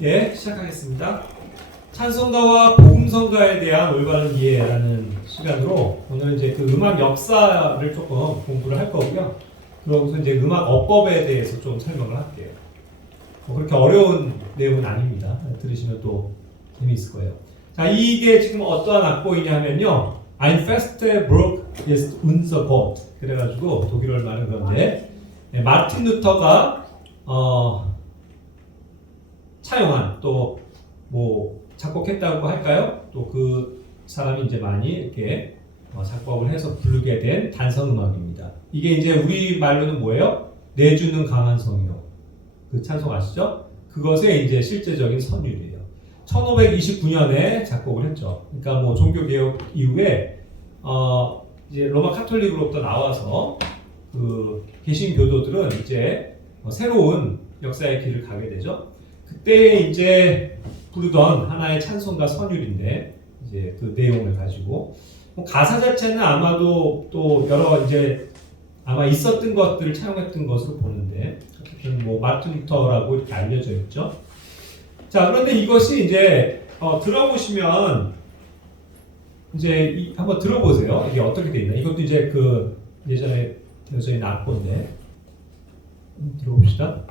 예, 시작하겠습니다. 찬송가와 복음성가에 대한 올바른 이해라는 시간으로 오늘 이제 그 음악 역사를 조금 공부를 할 거고요. 그러고서 이제 음악 어법에 대해서 좀 설명을 할게요. 그렇게 어려운 내용은 아닙니다. 들으시면 또 재미있을 거예요. 자, 이게 지금 어떠한 악보이냐 하면요. Ein feste Bruch ist unser Gott. 그래가지고 독일어를 말하는 건데, 마틴 루터가 차용한 또 뭐 작곡했다고 할까요? 또 그 사람이 이제 많이 이렇게 작곡을 해서 부르게 된 단성 음악입니다. 이게 이제 우리 말로는 뭐예요? 내주는 강한 성이요. 그 찬송 아시죠? 그것의 이제 실제적인 선율이에요. 1529년에 작곡을 했죠. 그러니까 뭐 종교 개혁 이후에 이제 로마 카톨릭으로부터 나와서 그 개신교도들은 이제 새로운 역사의 길을 가게 되죠. 그때 이제 부르던 하나의 찬송가 선율인데 이제 그 내용을 가지고 가사 자체는 아마도 또 여러 이제 아마 있었던 것들을 차용했던 것으로 보는데 어쨌든 뭐 마틴 루터라고 이렇게 알려져 있죠. 자, 그런데 이것이 이제 들어보시면 이제 한번 들어보세요. 이게 어떻게 돼 있나? 이것도 이제 그 예전에 되어져 있는 악보인데 들어봅시다.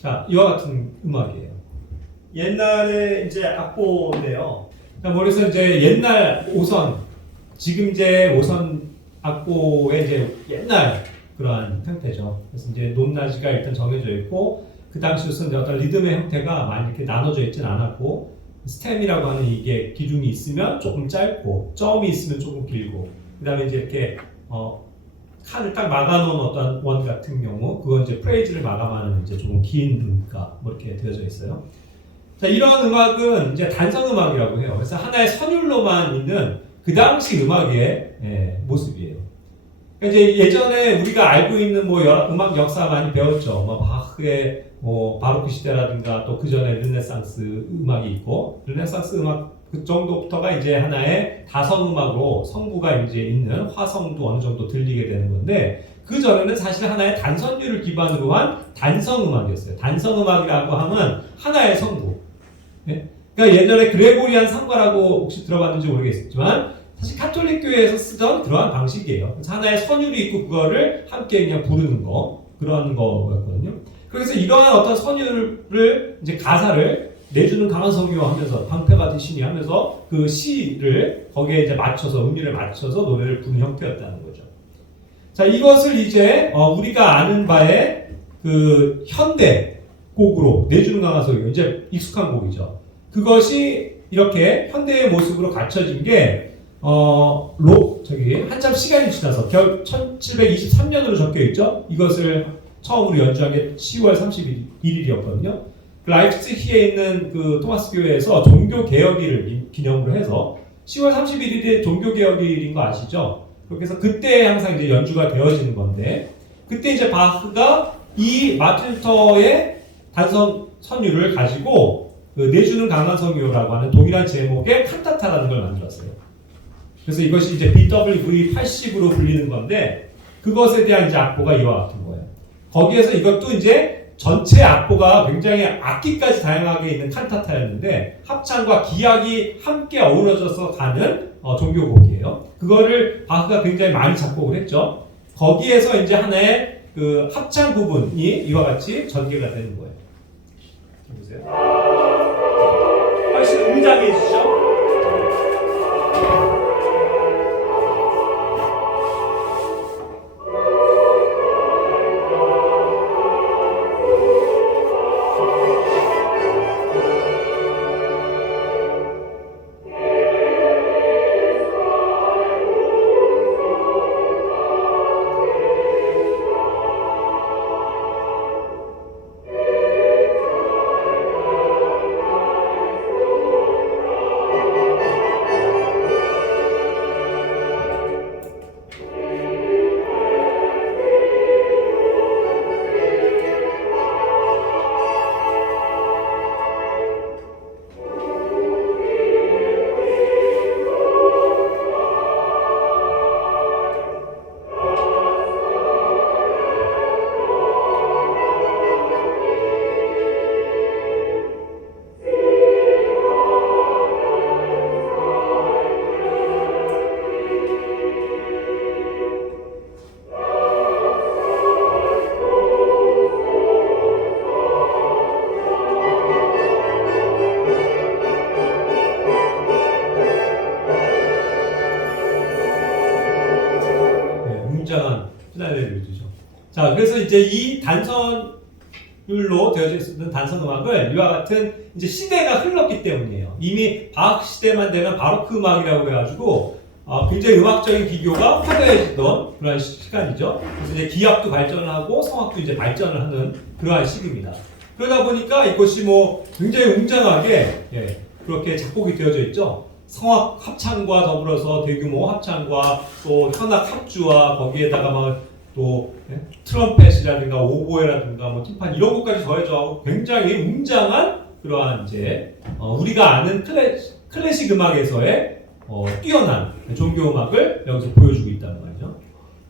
자, 이와 같은 음악이에요. 옛날에 이제 악보인데요. 그래서 이제 옛날 5선, 지금 이제 5선 악보의 이제 옛날 그러한 형태죠. 그래서 이제 높낮이가 일단 정해져 있고, 그 당시로서는 어떤 리듬의 형태가 많이 이렇게 나눠져 있진 않았고, 스템이라고 하는 이게 기둥이 있으면 조금 짧고, 점이 있으면 조금 길고, 그 다음에 이제 이렇게, 칸을 딱 막아놓은 어떤 원 같은 경우, 그건 이제 프레이즈를 마감하는 이제 조금 긴 음가, 뭐 이렇게 되어져 있어요. 자, 이런 음악은 이제 단성 음악이라고 해요. 그래서 하나의 선율로만 있는 그 당시 음악의 모습이에요. 그러니까 이제 예전에 우리가 알고 있는 뭐 음악 역사 많이 배웠죠. 뭐 바흐의 뭐 바로크 시대라든가 또 그 전에 르네상스 음악이 있고, 르네상스 음악 그 정도부터가 이제 하나의 다성 음악으로 성부가 이제 있는 화성도 어느 정도 들리게 되는 건데, 그 전에는 사실 하나의 단선율을 기반으로 한 단성 음악이었어요. 단성 음악이라고 하면 하나의 성부. 네? 그러니까 예전에 그레고리안 성가라고 혹시 들어봤는지 모르겠지만 사실 카톨릭 교회에서 쓰던 그러한 방식이에요. 그래서 하나의 선율이 있고 그거를 함께 그냥 부르는 거, 그런 거였거든요. 그래서 이러한 어떤 선율을 이제 가사를 내주는 강한 성유와 하면서 방패가 되시니 하면서 그 시를 거기에 이제 맞춰서 음률에 맞춰서 노래를 부르는 형태였다는 거죠. 자, 이것을 이제 우리가 아는 바에 그 현대 곡으로 내주는 강한 성유, 이제 익숙한 곡이죠. 그것이 이렇게 현대의 모습으로 갖춰진 게 한참 시간이 지나서 1723년으로 적혀 있죠. 이것을 처음으로 연주한 게 10월 31일이었거든요. 라이프치히에 있는 그 토마스 교회에서 종교 개혁일을 기념으로 해서 10월 31일이 종교 개혁일인 거 아시죠? 그래서 그때 항상 이제 연주가 되어지는 건데, 그때 이제 바흐가 이 마틴 루터의 단성 선율을 가지고 그 내주는 강한 성유라고 하는 동일한 제목의 칸타타라는 걸 만들었어요. 그래서 이것이 이제 BWV 80으로 불리는 건데, 그것에 대한 이제 악보가 이와 같은 거예요. 거기에서 이것도 이제 전체 악보가 굉장히 악기까지 다양하게 있는 칸타타였는데 합창과 기악이 함께 어우러져서 가는 종교곡이에요. 그거를 바흐가 굉장히 많이 작곡을 했죠. 거기에서 이제 하나의 그 합창 부분이 이와 같이 전개가 되는 거예요. 보세요. 훨씬 웅장해지죠? 예를 들죠. 자, 그래서 이제 이 단선율로 되어져 있었던 단선 음악을 이와 같은 이제 시대가 흘렀기 때문이에요. 이미 바흐 시대만 되면 바로크 음악이라고 해가지고 굉장히 음악적인 기교가 화려해지던 그런 시간이죠. 그래서 이제 기악도 발전을 하고 성악도 이제 발전을 하는 그러한 시기입니다. 그러다 보니까 이것이 뭐 굉장히 웅장하게 그렇게 작곡이 되어져 있죠. 성악 합창과 더불어서 대규모 합창과 또 현악 합주와 거기에다가 또 트럼펫이라든가 오보에라든가 뭐 팀판 이런 것까지 더해져하고 굉장히 웅장한 그러한 이제 우리가 아는 클래식 음악에서의 뛰어난 종교 음악을 여기서 보여주고 있다는 말이죠.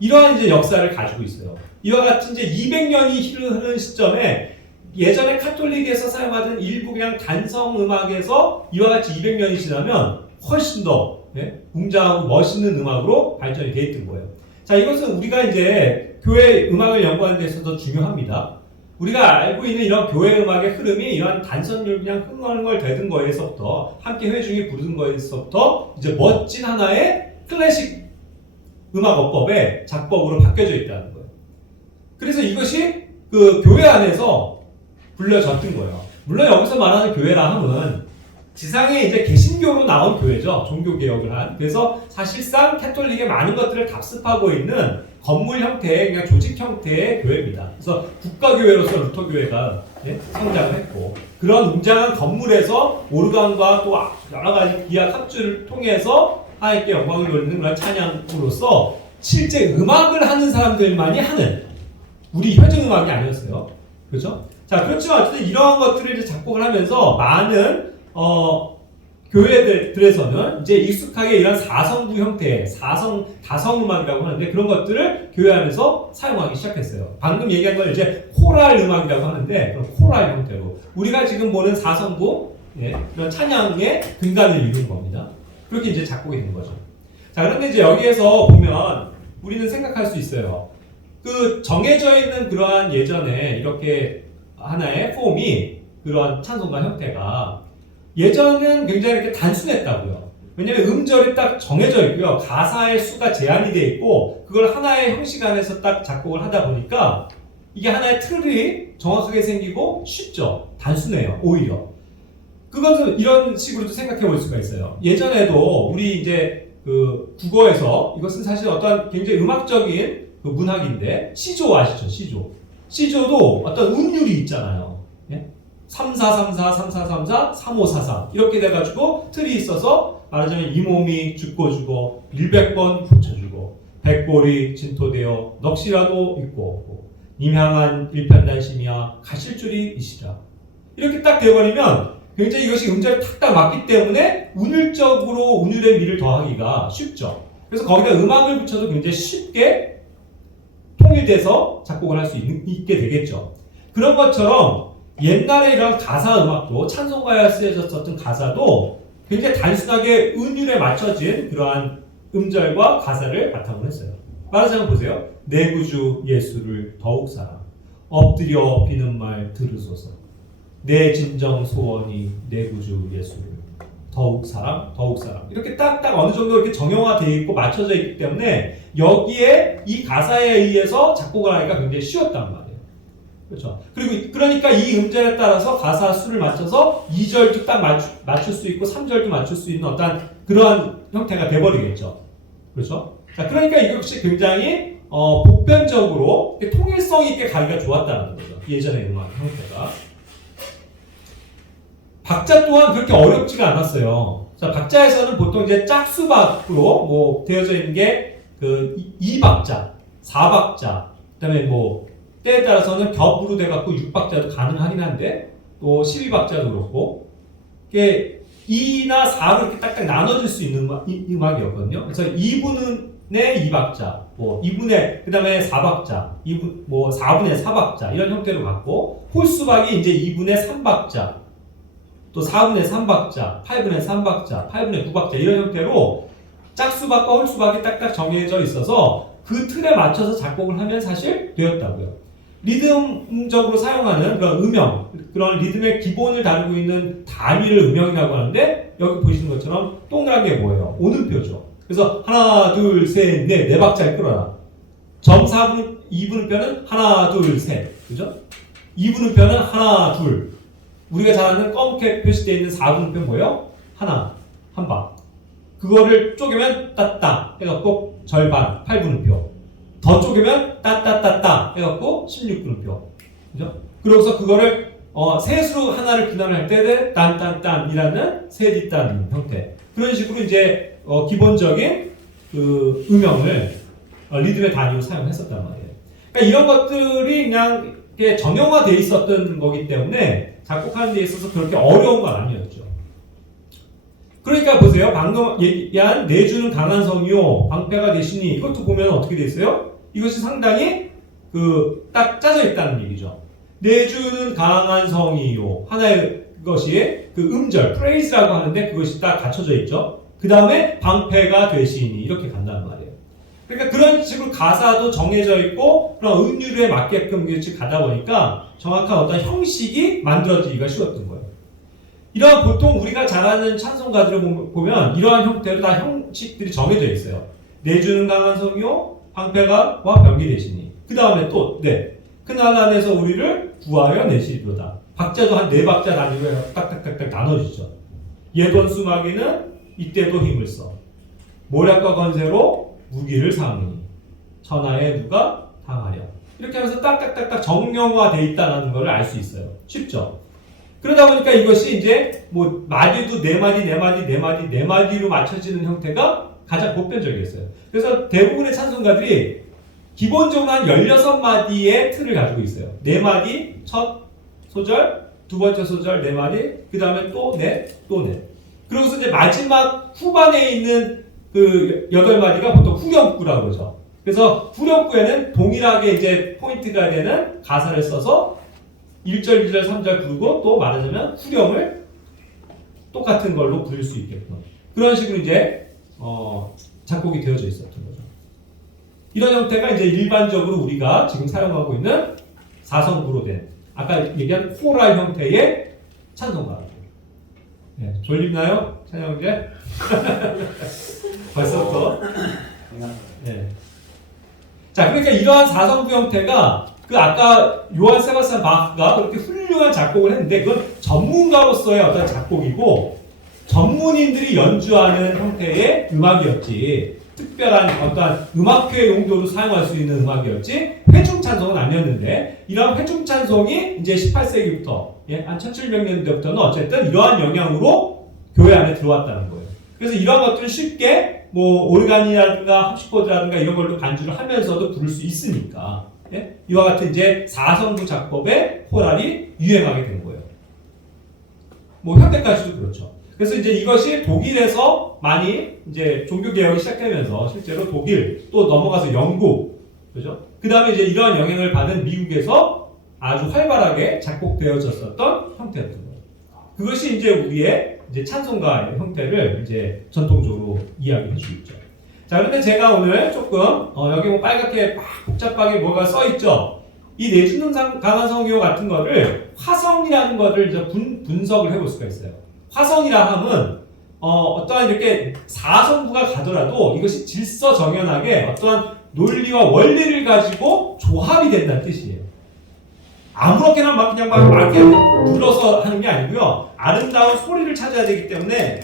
이러한 이제 역사를 가지고 있어요. 이와 같은 이제 200년이 흐르는 시점에 예전에 카톨릭에서 사용하던 일부 그냥 단성 음악에서 이와 같이 200년이 지나면 훨씬 더 웅장하고 멋있는 음악으로 발전이 되어 있던 거예요. 자, 이것은 우리가 이제 교회 음악을 연구하는 데 있어서 중요합니다. 우리가 알고 있는 이런 교회 음악의 흐름이 이런 단선율 그냥 흥얼흥얼 대든 거에서부터 함께 회중이 부르는 거에서부터 이제 멋진 하나의 클래식 음악 어법의 작법으로 바뀌어져 있다는 거예요. 그래서 이것이 그 교회 안에서 불려졌던 거예요. 물론 여기서 말하는 교회라 함은 지상에 이제 개신교로 나온 교회죠. 종교 개혁을 한. 그래서 사실상 캐톨릭의 많은 것들을 답습하고 있는 건물 형태의 그냥 조직 형태의 교회입니다. 그래서 국가교회로서 루터교회가 성장을 했고 그런 웅장한 건물에서 오르간과 또 여러 가지 기악 합주를 통해서 하나님께 영광을 돌리는 그런 찬양으로서 실제 음악을 하는 사람들만이 하는 우리 현장 음악이 아니었어요. 그렇죠? 자, 그렇지만 어쨌든 이러한 것들을 이제 작곡을 하면서 많은 교회들에서는 이제 익숙하게 이런 사성부 형태의 다성음악이라고 하는데 그런 것들을 교회 안에서 사용하기 시작했어요. 방금 얘기한 걸 이제 코랄 음악이라고 하는데 그런 코랄 형태로 우리가 지금 보는 사성부 그런 찬양의 근간을 이루는 겁니다. 그렇게 이제 작곡이 된 거죠. 자, 그런데 이제 여기에서 보면 우리는 생각할 수 있어요. 그 정해져 있는 그러한 예전에 이렇게 하나의 폼이 그러한 찬송가 형태가 예전은 굉장히 이렇게 단순했다고요. 왜냐하면 음절이 딱 정해져 있고요. 가사의 수가 제한이 되어 있고 그걸 하나의 형식 안에서 딱 작곡을 하다 보니까 이게 하나의 틀이 정확하게 생기고 쉽죠. 단순해요. 오히려. 그것은 이런 식으로도 생각해 볼 수가 있어요. 예전에도 우리 이제 그 국어에서 이것은 사실 어떤 굉장히 음악적인 그 문학인데 시조 아시죠? 시조도 어떤 운율이 있잖아요. 3434, 3434, 3543 이렇게 돼가지고 틀이 있어서 말하자면 이 몸이 죽고 죽어 100번 붙여주고 백골이 진토되어 넋이라도 있고 임향한 일편단심이야 가실 줄이 이시라 이렇게 딱 되어버리면 굉장히 이것이 음절이 탁딱 맞기 때문에 운율적으로 운율의 미를 더하기가 쉽죠. 그래서 거기다 음악을 붙여도 굉장히 쉽게 통일돼서 작곡을 할 수 있게 되겠죠. 그런 것처럼 옛날에 이런 가사 음악도 찬송가에 쓰여졌었던 가사도 굉장히 단순하게 운율에 맞춰진 그러한 음절과 가사를 바탕으로 했어요. 말하자면 보세요. 내 구주 예수를 더욱 사랑 엎드려 비는 말 들으소서 내 진정 소원이 내 구주 예수를 더욱 사랑 이렇게 딱딱 어느 정도 이렇게 정형화되어 있고 맞춰져 있기 때문에 여기에 이 가사에 의해서 작곡을 하기가 굉장히 쉬웠단 말이에요. 그렇죠. 그리고 그러니까 이 음절에 따라서 가사 수를 맞춰서 2절도 딱 맞출 수 있고 3절도 맞출 수 있는 어떤 그러한 형태가 돼버리겠죠. 그렇죠. 자, 그러니까 이것이 굉장히 보편적으로 통일성 있게 가기가 좋았다는 거죠. 예전의 음악 형태가. 박자 또한 그렇게 어렵지가 않았어요. 자, 박자에서는 보통 이제 짝수박으로 뭐 되어져 있는 게 그 2박자, 4박자, 그다음에 뭐 때에 따라서는 겹으로 돼갖고 6박자도 가능하긴 한데 또 12박자도 그렇고 이게 2나 4로 이렇게 딱딱 나눠질 수 있는 음악이었거든요. 그래서 2분의 2박자, 뭐 2분의 그다음에 4박자, 2분 뭐 4분의 4박자 이런 형태로 갖고 홀수박이 이제 2분의 3박자, 또 4분의 3박자, 8분의 3박자, 8분의 9박자 이런 형태로 짝수박과 홀수박이 딱딱 정해져 있어서 그 틀에 맞춰서 작곡을 하면 사실 되었다고요. 리듬적으로 사용하는 그런 음영, 그런 리듬의 기본을 다루고 있는 단위를 음영이라고 하는데 여기 보시는 것처럼 동그란 게 뭐예요? 오는표죠. 그래서 하나, 둘, 셋, 넷, 네 박자를 끌어라. 점 4분 이분음표는 하나, 둘, 셋. 그죠? 이분음표는 하나, 둘. 우리가 잘 아는 검게 표시되어 있는 4분음표 뭐예요? 하나, 한 방. 그거를 쪼개면 따따 해갖고 절반, 8분음표. 더 쪼개면 따따따따 해갖고 16분음표. 그죠? 그러고서 그거를 셋으로 하나를 분할을 할 때는 딴딴딴이라는 셋이딴 형태. 그런 식으로 이제 기본적인 그 음형을 리듬의 단위로 사용했었단 말이에요. 그러니까 이런 것들이 그냥 정형화되어 있었던 거기 때문에 작곡하는 데 있어서 그렇게 어려운 건 아니었죠. 그러니까 보세요. 방금 얘기한 내주는 강한 성이요 방패가 되시니 이것도 보면 어떻게 돼 있어요? 이것이 상당히 딱 짜져 있다는 얘기죠. 내주는 강한 성이요 하나의 것이 그 음절 프레이즈라고 하는데 그것이 딱 갖춰져 있죠. 그 다음에 방패가 되시니 이렇게 간단 말이에요. 그러니까 그런 식으로 가사도 정해져 있고 그런 음률에 맞게끔 가다 보니까 정확한 어떤 형식이 만들어지기가 쉬웠던 거예요. 이러한 보통 우리가 잘 아는 찬송가들을 보면 이러한 형태로 다 형식들이 정해져 있어요. 내주는 강한 성이요 방패가 와 병기 되시니 그 다음에 또 그날 안에서 우리를 구하여 내시리로다. 박자도 한 4박자 단위로 딱딱딱딱 나눠지죠. 예돈수 마귀는 이때도 힘을 써. 모략과 건세로 무기를 삼으니 천하에 누가 당하려. 이렇게 하면서 딱딱딱딱 정형화되어 있다는 걸 알 수 있어요. 쉽죠? 그러다 보니까 이것이 이제 뭐 마디도 4마디, 4마디, 4마디, 4마디로 맞춰지는 형태가 가장 보편적이었어요. 그래서 대부분의 찬송가들이 기본적으로 한 16마디의 틀을 가지고 있어요. 4마디, 첫 소절, 두 번째 소절 4마디, 그 다음에 또 넷, 또 넷. 그러고서 이제 마지막 후반에 있는 그 8마디가 보통 후렴구라고 그러죠. 그래서 후렴구에는 동일하게 이제 포인트가 되는 가사를 써서 1절, 2절, 3절 부르고 또 말하자면 후렴을 똑같은 걸로 부를 수 있게끔 그런 식으로 이제 작곡이 되어져 있었던 거죠. 이런 형태가 이제 일반적으로 우리가 지금 사용하고 있는 4성부로 된 아까 얘기한 코랄 형태의 찬송가. 네, 졸립나요? 찬양제? 벌써부터. 네. 자, 그러니까 이러한 4성부 형태가 아까 요한 세바스찬 바흐가 그렇게 훌륭한 작곡을 했는데 그건 전문가로서의 어떤 작곡이고 전문인들이 연주하는 형태의 음악이었지 특별한 어떤 음악회 용도로 사용할 수 있는 음악이었지 회중 찬송은 아니었는데 이런 회중 찬송이 이제 18세기부터 한 1700년대부터는 어쨌든 이러한 영향으로 교회 안에 들어왔다는 거예요. 그래서 이런 것들을 쉽게 뭐 오르간이라든가 합시코드라든가 이런 걸로 반주를 하면서도 부를 수 있으니까 이와 같은 이제 4성부 작법의 코랄이 유행하게 된 거예요. 뭐 현대까지도 그렇죠. 그래서 이제 이것이 독일에서 많이 이제 종교 개혁이 시작되면서 실제로 독일 또 넘어가서 영국 그죠? 그 다음에 이제 이러한 영향을 받은 미국에서 아주 활발하게 작곡되어졌었던 형태였던 거예요. 그것이 이제 우리의 이제 찬송가의 형태를 이제 전통적으로 이야기해 주고 있죠. 자, 그런데 제가 오늘 조금 여기 뭐 빨갛게 막 복잡하게 뭐가 써 있죠. 이 내주는 강한 성교 같은 거를 화성이라는 거를 이제 분석을 해볼 수가 있어요. 화성이라 함은 어떠한 이렇게 4성부가 가더라도 이것이 질서정연하게 어떠한 논리와 원리를 가지고 조합이 된다는 뜻이에요. 아무렇게나 그냥 막 이렇게 불러서 하는 게 아니고요. 아름다운 소리를 찾아야 되기 때문에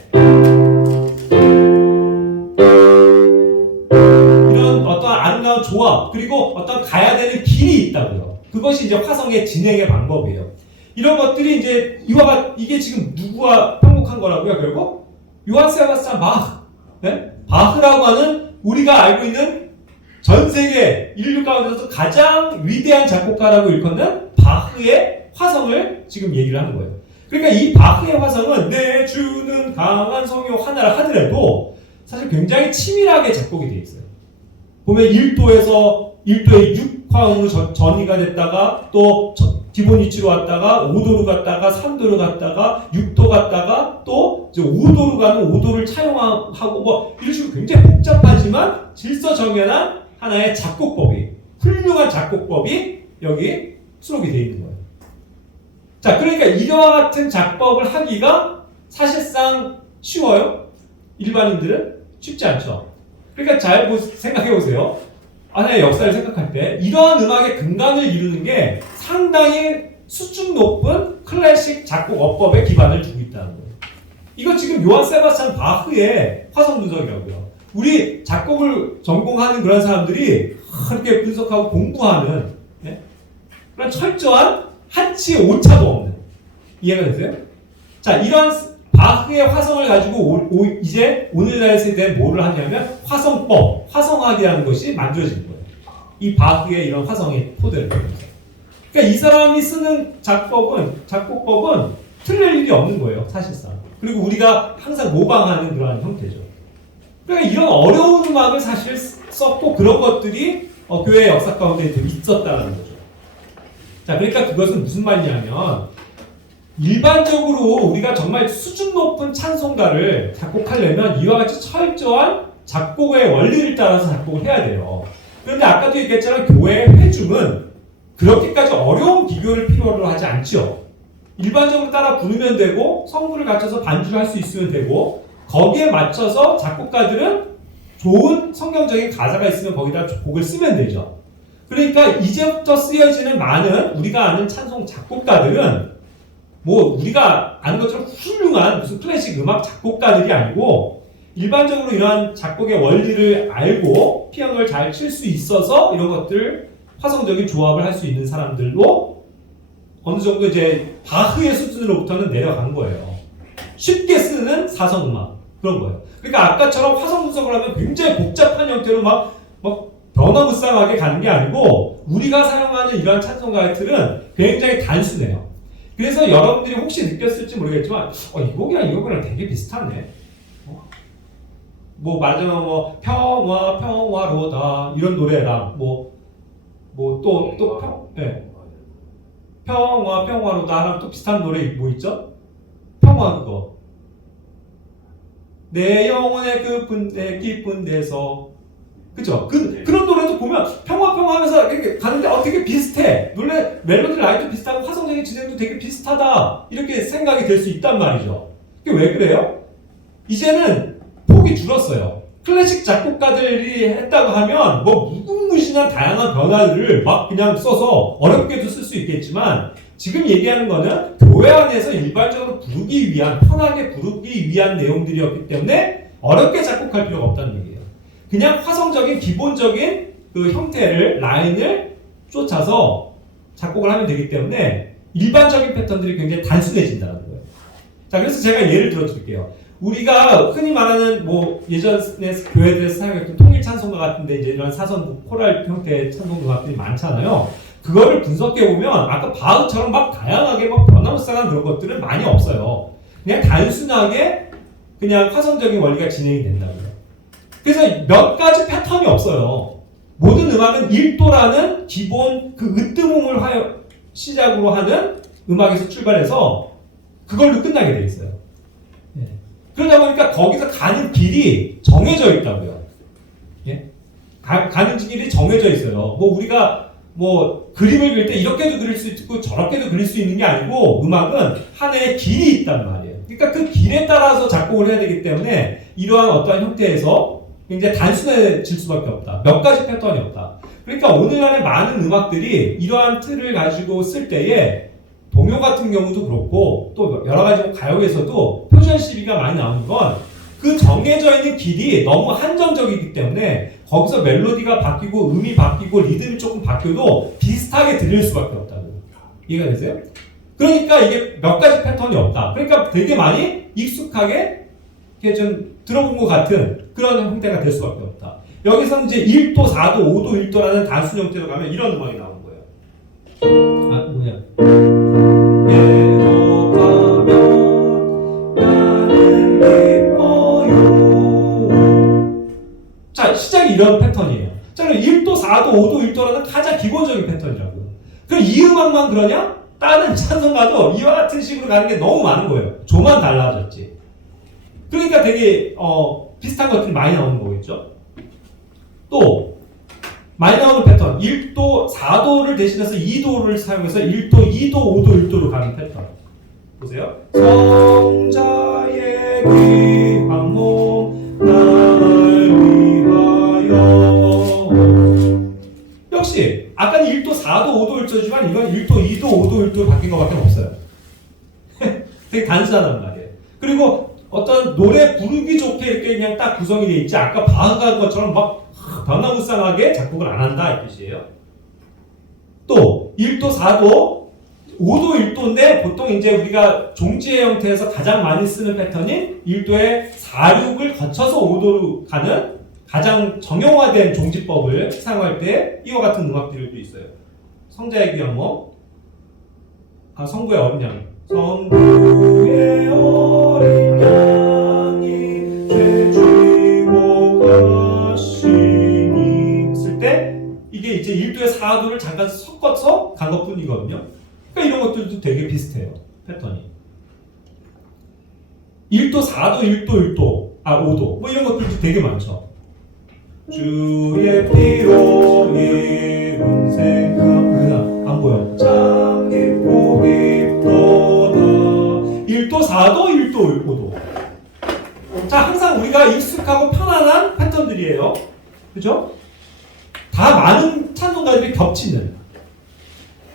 이런 어떠한 아름다운 조합 그리고 어떤 가야 되는 길이 있다고요. 그것이 이제 화성의 진행의 방법이에요. 이런 것들이 이제 이게 지금 누구와 편곡한 거라고요? 결국 요한 세바스찬 바흐, 네? 바흐라고 하는 우리가 알고 있는 전 세계 인류 가운데서 가장 위대한 작곡가라고 일컫는 바흐의 화성을 지금 얘기를 하는 거예요. 그러니까 이 바흐의 화성은 내주는 강한 성요 하나를 하더라도 사실 굉장히 치밀하게 작곡이 되어 있어요. 보면 1도에서 6화음으로 전이가 됐다가 또 기본 위치로 왔다가 5도로 갔다가 3도로 갔다가 6도 갔다가 또 이제 5도로 가는 5도를 차용하고 뭐 이런 식으로 굉장히 복잡하지만 질서정연한 하나의 작곡법이 훌륭한 작곡법이 여기 수록이 되어 있는 거예요. 자, 그러니까 이와 같은 작법을 하기가 사실상 쉬워요? 일반인들은 쉽지 않죠. 그러니까 잘 생각해 보세요. 하나의 역사를 생각할 때 이러한 음악의 근간을 이루는 게 상당히 수준 높은 클래식 작곡 어법에 기반을 두고 있다는 거예요. 이거 지금 요한 세바스찬 바흐의 화성 분석이라고요. 우리 작곡을 전공하는 그런 사람들이 그렇게 분석하고 공부하는 그런 철저한 한치 오차도 없는, 이해가 되세요? 자, 이러한 바흐의 화성을 가지고 이제 오늘날의 세대에 뭐를 하냐면 화성법, 화성학이라는 것이 만들어진 거예요. 이 바흐의 이런 화성의 토대를 보면서. 그러니까 이 사람이 쓰는 작곡법은 틀릴 일이 없는 거예요, 사실상. 그리고 우리가 항상 모방하는 그러한 형태죠. 그러니까 이런 어려운 음악을 사실 썼고 그런 것들이 교회 역사 가운데 있었다는 거죠. 자, 그러니까 그것은 무슨 말이냐면 일반적으로 우리가 정말 수준 높은 찬송가를 작곡하려면 이와 같이 철저한 작곡의 원리를 따라서 작곡을 해야 돼요. 그런데 아까도 얘기했잖아요. 교회 회중은 그렇게까지 어려운 기교를 필요로 하지 않죠. 일반적으로 따라 부르면 되고 성구를 갖춰서 반주를 할 수 있으면 되고 거기에 맞춰서 작곡가들은 좋은 성경적인 가사가 있으면 거기다 곡을 쓰면 되죠. 그러니까 이제부터 쓰여지는 많은 우리가 아는 찬송 작곡가들은 뭐 우리가 아는 것처럼 훌륭한 무슨 클래식 음악 작곡가들이 아니고 일반적으로 이러한 작곡의 원리를 알고 피아노를 잘 칠 수 있어서 이런 것들 화성적인 조합을 할 수 있는 사람들로 어느 정도 이제 바흐의 수준으로부터는 내려간 거예요. 쉽게 쓰는 사성음악 그런 거예요. 그러니까 아까처럼 화성 분석을 하면 굉장히 복잡한 형태로 막 변화무쌍하게 가는 게 아니고 우리가 사용하는 이러한 찬송가의 틀은 굉장히 단순해요. 그래서 여러분들이 혹시 느꼈을지 모르겠지만 이 곡이랑 이 곡이랑 되게 비슷하네. 뭐 말하자면 뭐 평화로다 이런 노래랑 평화로다 하면 또 비슷한 노래 뭐 있죠? 평화 그거. 내 영혼의 깊은 데서 그죠? 그런 노래도 보면 평화 하면서 이렇게 가는데 되게 비슷해. 노래 멜로디 라인도 비슷하고 화성적인 진행도 되게 비슷하다. 이렇게 생각이 될 수 있단 말이죠. 그게 왜 그래요? 이제는 폭이 줄었어요. 클래식 작곡가들이 했다고 하면 뭐 무궁무진한 다양한 변화들을 막 그냥 써서 어렵게도 쓸 수 있겠지만 지금 얘기하는 거는 교회 안에서 일반적으로 부르기 위한 편하게 부르기 위한 내용들이었기 때문에 어렵게 작곡할 필요가 없다는 얘기예요. 그냥 화성적인 기본적인 그 형태를 라인을 쫓아서 작곡을 하면 되기 때문에 일반적인 패턴들이 굉장히 단순해진다는 거예요. 자, 그래서 제가 예를 들어 드릴게요. 우리가 흔히 말하는 뭐 예전에 교회들에서 사용했던 통일 찬송가 같은데 이제 이런 사선 코랄 형태의 찬송가들이 많잖아요. 그거를 분석해 보면 아까 바흐처럼 막 다양하게 막 변화무쌍한 그런 것들은 많이 없어요. 그냥 단순하게 그냥 화성적인 원리가 진행이 된다고요. 그래서 몇 가지 패턴이 없어요. 모든 음악은 1도라는 기본 그 으뜸음을 시작으로 하는 음악에서 출발해서 그걸로 끝나게 돼 있어요. 그러다 보니까 거기서 가는 길이 정해져 있다고요. 가는 길이 정해져 있어요. 뭐 우리가 뭐 그림을 그릴 때 이렇게도 그릴 수 있고 저렇게도 그릴 수 있는 게 아니고 음악은 하나의 길이 있단 말이에요. 그러니까 그 길에 따라서 작곡을 해야 되기 때문에 이러한 어떠한 형태에서 굉장히 단순해질 수밖에 없다. 몇 가지 패턴이 없다. 그러니까 오늘날의 많은 음악들이 이러한 틀을 가지고 쓸 때에 동요 같은 경우도 그렇고 또 여러 가지 가요에서도 표절 시비가 많이 나오는 건 그 정해져 있는 길이 너무 한정적이기 때문에 거기서 멜로디가 바뀌고 음이 바뀌고 리듬이 조금 바뀌어도 비슷하게 들릴 수밖에 없다고. 이해가 되세요? 그러니까 이게 몇 가지 패턴이 없다. 그러니까 되게 많이 익숙하게 이렇게 좀 들어본 것 같은 그런 형태가 될 수밖에 없다. 여기서 이제 1도, 4도, 5도, 1도라는 단순 형태로 가면 이런 음악이 나오는 거예요. 아, 뭐냐. 예로 가면 나는 기뻐요. 자, 시작이 이런 패턴이에요. 자, 그럼 1도, 4도, 5도, 1도라는 가장 기본적인 패턴이라고요. 그럼 이 음악만 그러냐? 다른 찬송가도 이와 같은 식으로 가는 게 너무 많은 거예요. 조만 달라졌지. 그러니까 되게 비슷한 것들이 많이 나오는 거겠죠. 또 많이 나오는 패턴 1도, 4도를 대신해서 2도를 사용해서 1도, 2도, 5도, 1도로 가는 패턴 보세요. 성자의 귀한 몸 날 위하여 4도 5도 1도지만 이건 1도 2도 5도 1도 바뀐 것밖에 없어요. 되게 단순하단 말이에요. 그리고 어떤 노래 부르기 좋게 이렇게 그냥 딱 구성이 돼 있지 아까 바흐가 것처럼 막 변화무쌍하게 작곡을 안 한다 이 뜻이에요. 또 1도 4도 5도 1도인데 보통 이제 우리가 종지의 형태에서 가장 많이 쓰는 패턴이 1도의 4, 6을 거쳐서 5도로 가는 가장 정형화된 종지법을 사용할 때 이와 같은 음악들도 있어요. 성자의 귀한 뭐 성부의 어린 양 성부의 어린 양이 죄 지고 가시니 했을 때 이게 이제 1도의 4도를 잠깐 섞어서 간 것뿐이거든요. 그러니까 이런 것들도 되게 비슷해요. 패턴이 1도 4도 1도 1도 5도 뭐 이런 것들도 되게 많죠. 주의 피로 이룬 생각 안 보여. 참 기쁘 기쁘다 1도 4도 1도 5도. 자 항상 우리가 익숙하고 편안한 패턴들이에요. 그죠? 다 많은 찬송가들이 겹치는.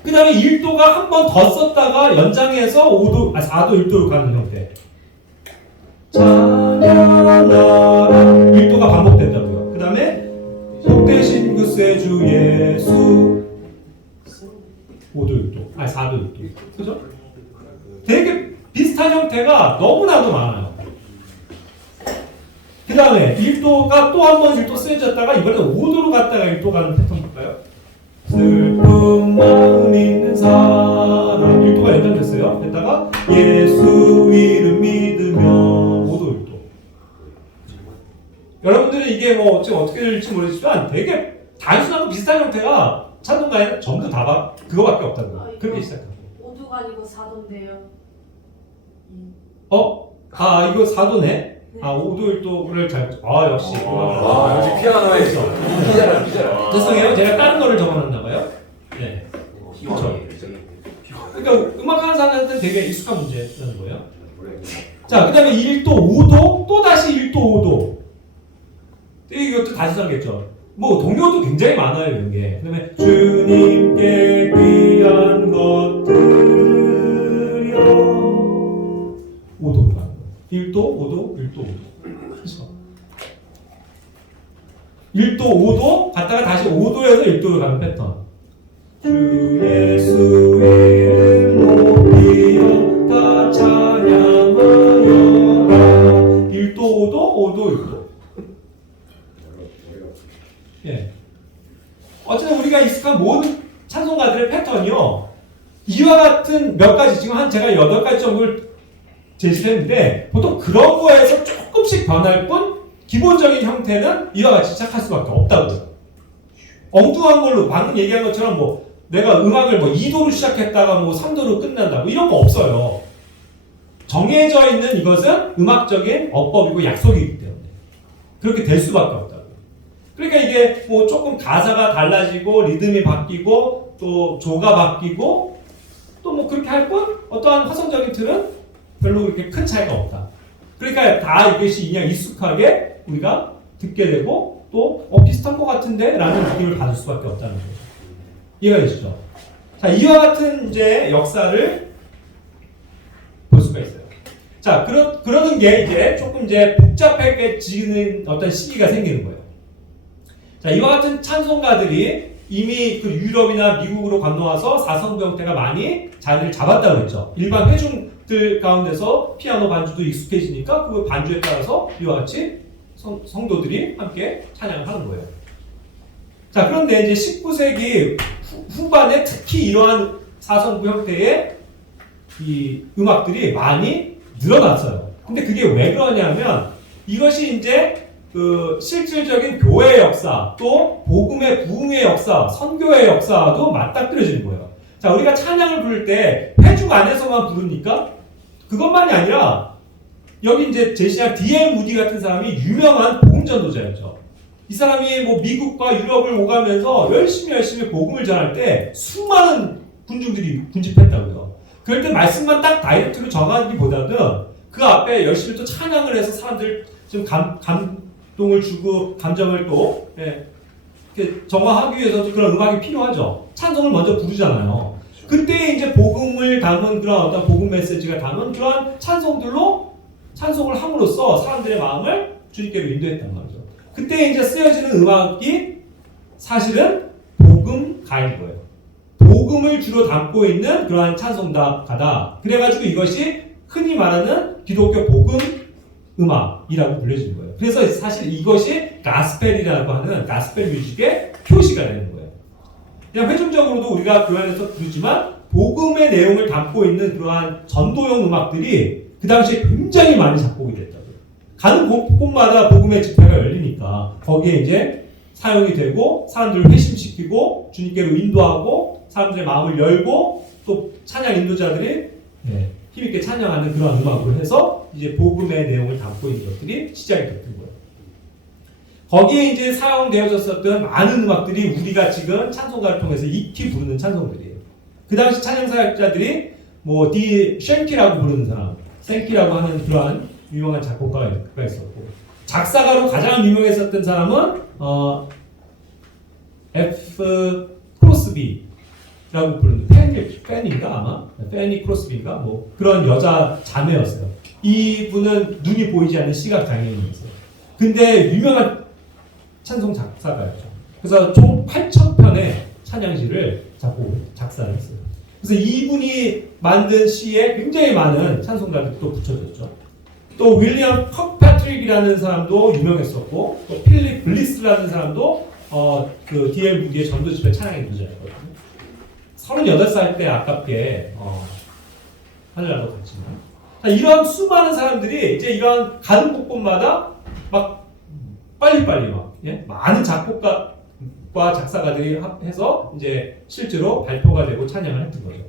그 다음에 1도가 한 번 더 썼다가 연장해서 4도 1도로 가는 형태. 찬양하라 1도가 반복된다고요. 그 다음에 복되신 그 세주 예수 5도 6도 4도 6도 그죠? 되게 비슷한 형태가 너무나도 많아요. 그 다음에 1도가 또 한 번 1도 쓰여졌다가 이번에는 5도로 갔다가 1도 가는 패턴 볼까요? 슬픈 마음 있는 사람 1도가 연장됐어요. 됐다가 예수 이름 믿으면 5도 6도. 여러분들은 이게 뭐 지금 어떻게 될지 모르겠지만 되게 단순하고 비슷한 형태가 찬송가에는 전부 다 그거밖에 없다고. 그렇게 시작합니다. 5도가 아니고 4도인데요. 이거 4도네? 5도 1도를 역시. 역시 피아노에 기자라. 죄송해요. 제가 다른 거를 적어놨나봐요. 네. 그렇죠. 그러니까 음악하는 사람한테는 되게 익숙한 문제라는 거예요. 자, 그 다음에 1도 5도, 또 다시 1도 5도. 이것도 다시 설겠죠. 뭐 동요도 굉장히 많아요, 이런 게. 그 다음에 주님께 귀한 것들이여 5도로 가는 거예요. 1도 5도 1도 5도. 그렇죠. 1도 5도 갔다가 다시 5도에서 1도로 가는 패턴. 주 예수 이름 높이여 다 찬양하여라 1도 5도 5도 1도. 예. 어쨌든 우리가 익숙한 모든 찬송가들의 패턴이요. 이와 같은 몇 가지, 지금 제가 8가지 정도를 제시했는데, 보통 그런 거에서 조금씩 변할 뿐, 기본적인 형태는 이와 같이 시작할 수밖에 없다고요. 엉뚱한 걸로, 방금 얘기한 것처럼 내가 음악을 2도로 시작했다가 3도로 끝난다. 이런 거 없어요. 정해져 있는 이것은 음악적인 어법이고 약속이기 때문에. 그렇게 될 수밖에 없다. 그러니까 이게 조금 가사가 달라지고 리듬이 바뀌고 또 조가 바뀌고 또 그렇게 할 뿐 어떠한 화성적인 틀은 별로 그렇게 큰 차이가 없다. 그러니까 다 이것이 그냥 익숙하게 우리가 듣게 되고 또 비슷한 것 같은데 라는 느낌을 받을 수밖에 없다는 거죠. 이해가 되시죠? 자, 이와 같은 이제 역사를 볼 수가 있어요. 자, 그러는 게 이제 조금 이제 복잡해지는 어떤 시기가 생기는 거예요. 자, 이와 같은 찬송가들이 이미 그 유럽이나 미국으로 건너와서 사성부 형태가 많이 자리를 잡았다고 했죠. 일반 회중들 가운데서 피아노 반주도 익숙해지니까 그 반주에 따라서 이와 같이 성도들이 함께 찬양을 하는 거예요. 자, 그런데 이제 19세기 후반에 특히 이러한 사성부 형태의 이 음악들이 많이 늘어났어요. 근데 그게 왜 그러냐면 이것이 이제 그 실질적인 교회의 역사, 또 복음의 부흥의 역사, 선교의 역사도 맞닥뜨려지는 거예요. 자, 우리가 찬양을 부를 때 회중 안에서만 부르니까 그것만이 아니라 여기 이제 제시한 D.L. 무디 같은 사람이 유명한 복음 전도자였죠. 이 사람이 미국과 유럽을 오가면서 열심히 복음을 전할 때 수많은 군중들이 군집했다고요. 그럴 때 말씀만 딱 다이렉트로 전하기보다는 그 앞에 열심히 또 찬양을 해서 사람들 좀 감동을 주고 감정을 또 정화하기 위해서도 그런 음악이 필요하죠. 찬송을 먼저 부르잖아요. 그때 이제 복음을 담은 그런 어떤 복음 메시지가 담은 그런 찬송들로 찬송을 함으로써 사람들의 마음을 주님께로 인도했단 말이죠. 그때 이제 쓰여지는 음악이 사실은 복음가인 거예요. 복음을 주로 담고 있는 그러한 찬송가다. 그래가지고 이것이 흔히 말하는 기독교 복음 음악이라고 불려지는 거예요. 그래서 사실 이것이 가스펠이라고 하는 가스펠 뮤직의 표시가 되는 거예요. 그냥 회중적으로도 우리가 교회에서 부르지만 복음의 내용을 담고 있는 그러한 전도용 음악들이 그 당시에 굉장히 많이 작곡이 됐다고요. 가는 곳곳마다 복음의 집회가 열리니까 거기에 이제 사용이 되고 사람들을 회심시키고 주님께로 인도하고 사람들의 마음을 열고 또 찬양 인도자들이 힘있게 찬양하는 그런 음악으로 해서 이제 복음의 내용을 담고 있는 것들이 시작이 됐던 거예요. 거기에 이제 사용되어졌었던 많은 음악들이 우리가 지금 찬송가를 통해서 익히 부르는 찬송들이에요. 그 당시 찬양사역자들이 뭐 디 쉔키라고 부르는 사람, 생키라고 하는 그러한 유명한 작곡가가 있었고, 작사가로 가장 유명했었던 사람은 F 크로스비라고 부르는 팬인가 아마 팬이 크로스비인가 뭐 그런 여자 자매였어요. 이분은 눈이 보이지 않는 시각 장애인이었어요. 근데 유명한 찬송 작사가였죠. 그래서 총 8,000편의 찬양시를 작사를 했어요. 그래서 이분이 만든 시에 굉장히 많은 찬송가들이 또 붙여졌죠. 또 윌리엄 컵패트릭이라는 사람도 유명했었고, 또 필립 블리스라는 사람도 그 D.L. 무디의 전도 집회 찬양 인도자였거든요. 38살 때 아깝게 하늘나라로 갔지만, 이런 수많은 사람들이 이제 이런 가는 곳곳마다 막 빨리빨리 많은 작곡가와 작사가들이 해서 이제 실제로 발표가 되고 찬양을 했던 거죠.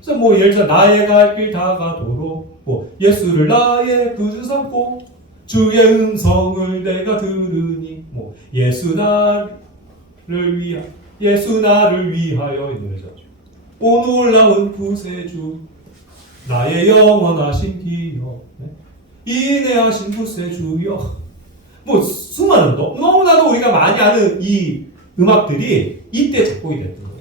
그래서 뭐 예를 들어 나의 갈 길 다가도록 뭐 예수를 나의 구주 삼고 주의 음성을 내가 들으니 뭐 예수 나를 위하여 이 노래죠. 오 놀라운 구세주 나의 영원하신 기여 인내하신 구세주여 뭐 수많은 너무나도 우리가 많이 아는 이 음악들이 이때 작곡이 됐던 거예요.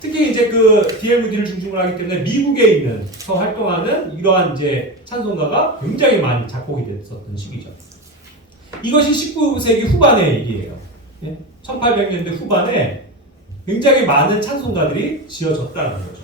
특히 이제 그 D.L.무디를 중심으로 하기 때문에 미국에 있는 활동하는 이러한 이제 찬송가가 굉장히 많이 작곡이 됐었던 시기죠. 이것이 19세기 후반의 일이에요. 1800년대 후반에 굉장히 많은 찬송가들이 지어졌다는 거죠.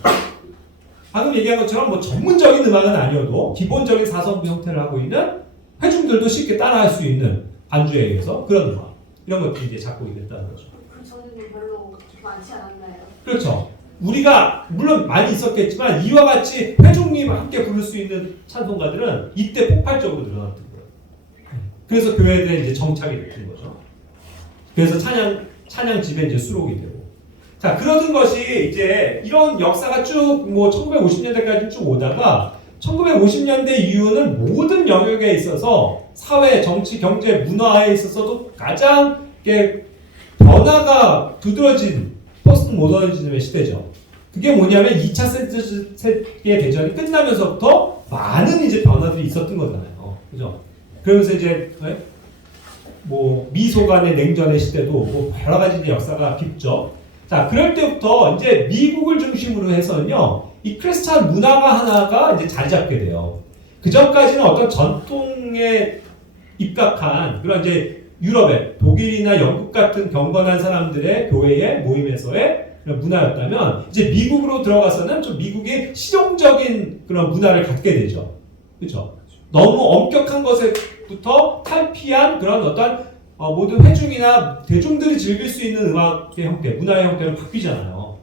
방금 얘기한 것처럼 뭐 전문적인 음악은 아니어도 기본적인 사성부 형태를 하고 있는 회중들도 쉽게 따라할 수 있는 반주에 의해서 그런 음악 이런 것들이 이제 작곡이 됐다는 거죠. 그 전에는 별로 많지 않았나요? 그렇죠. 우리가 물론 많이 있었겠지만 이와 같이 회중님과 함께 부를 수 있는 찬송가들은 이때 폭발적으로 늘어났던 거예요. 그래서 교회들에 이제 정착이 됐던 거죠. 그래서 찬양 집에 이제 수록이 되고. 자, 그러던 것이 이제 이런 역사가 쭉 뭐 1950년대까지 쭉 오다가 1950년대 이후는 모든 영역에 있어서 사회, 정치, 경제, 문화에 있어서도 가장 변화가 두드러진 포스트 모더니즘의 시대죠. 그게 뭐냐면 2차 세계 대전이 끝나면서부터 많은 이제 변화들이 있었던 거잖아요. 그죠? 그러면서 이제 뭐 미소 간의 냉전의 시대도 뭐 여러 가지 역사가 깊죠. 자, 그럴 때부터 이제 미국을 중심으로 해서는요, 이 크리스찬 문화가 하나가 이제 자리 잡게 돼요. 그 전까지는 어떤 전통에 입각한 그런 이제 유럽의 독일이나 영국 같은 경건한 사람들의 교회의 모임에서의 그런 문화였다면 이제 미국으로 들어가서는 좀 미국의 실용적인 그런 문화를 갖게 되죠. 그렇죠? 너무 엄격한 것에부터 탈피한 그런 어떤 모든 회중이나 대중들이 즐길 수 있는 음악의 형태, 문화의 형태로 바뀌잖아요.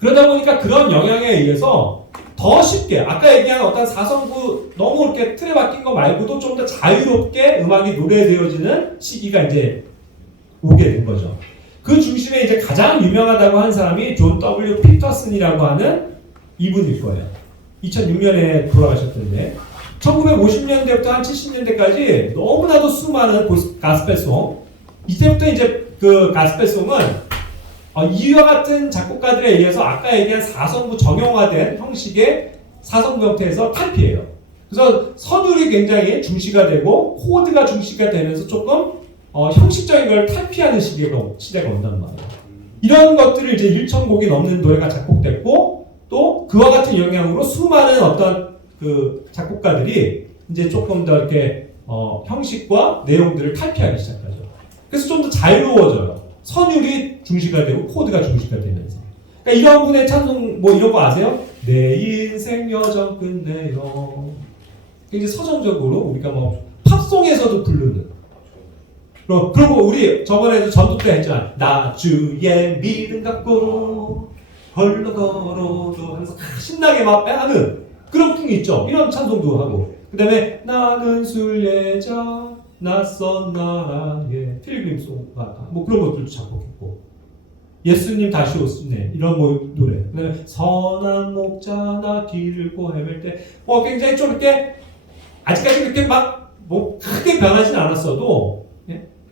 그러다 보니까 그런 영향에 의해서 더 쉽게 아까 얘기한 어떤 사성부 너무 이렇게 틀에 박힌 거 말고도 좀 더 자유롭게 음악이 노래되어지는 시기가 이제 오게 된 거죠. 그 중심에 이제 가장 유명하다고 한 사람이 존 W. 피터슨이라고 하는 이분일 거예요. 2006년에 돌아가셨던데 1950년대부터 한 70년대까지 너무나도 수많은 가스펠송 이때부터 이제 그 가스펠송은 이와 같은 작곡가들에 의해서 아까 얘기한 사성부 정형화된 형식의 사성부 형태에서 탈피해요. 그래서 서술이 굉장히 중시가 되고 코드가 중시가 되면서 조금 형식적인 걸 탈피하는 시대가 온단 말이에요. 이런 것들을 이제 1,000곡이 넘는 노래가 작곡됐고 또 그와 같은 영향으로 수많은 어떤 그 작곡가들이 이제 조금 더 이렇게 형식과 내용들을 탈피하기 시작하죠. 그래서 좀 더 자유로워져요. 선율이 중시가 되고 코드가 중시가 되면서. 그러니까 이런 분의 찬송 뭐 이런 거 아세요? 내 인생 여정 끝내요. 이제 서정적으로 우리가 뭐 팝송에서도 부르는. 그리고 우리 저번에도 전도 때 했잖아. 나 주의 믿음 갖고 홀로 걸어도 항상 신나게 막 하는 그런 풍이 있죠. 이런 찬송도 하고. 그 다음에 나는 순례자 낯선 나라의 필그림송 뭐 그런 것들도 작곡했고 예수님 다시 오시네 이런 뭐 노래. 그 다음에 선한 목자 나 길을 고 헤맬 때 굉장히 좀 이렇게 아직까지 그렇게 막 뭐 크게 변하진 않았어도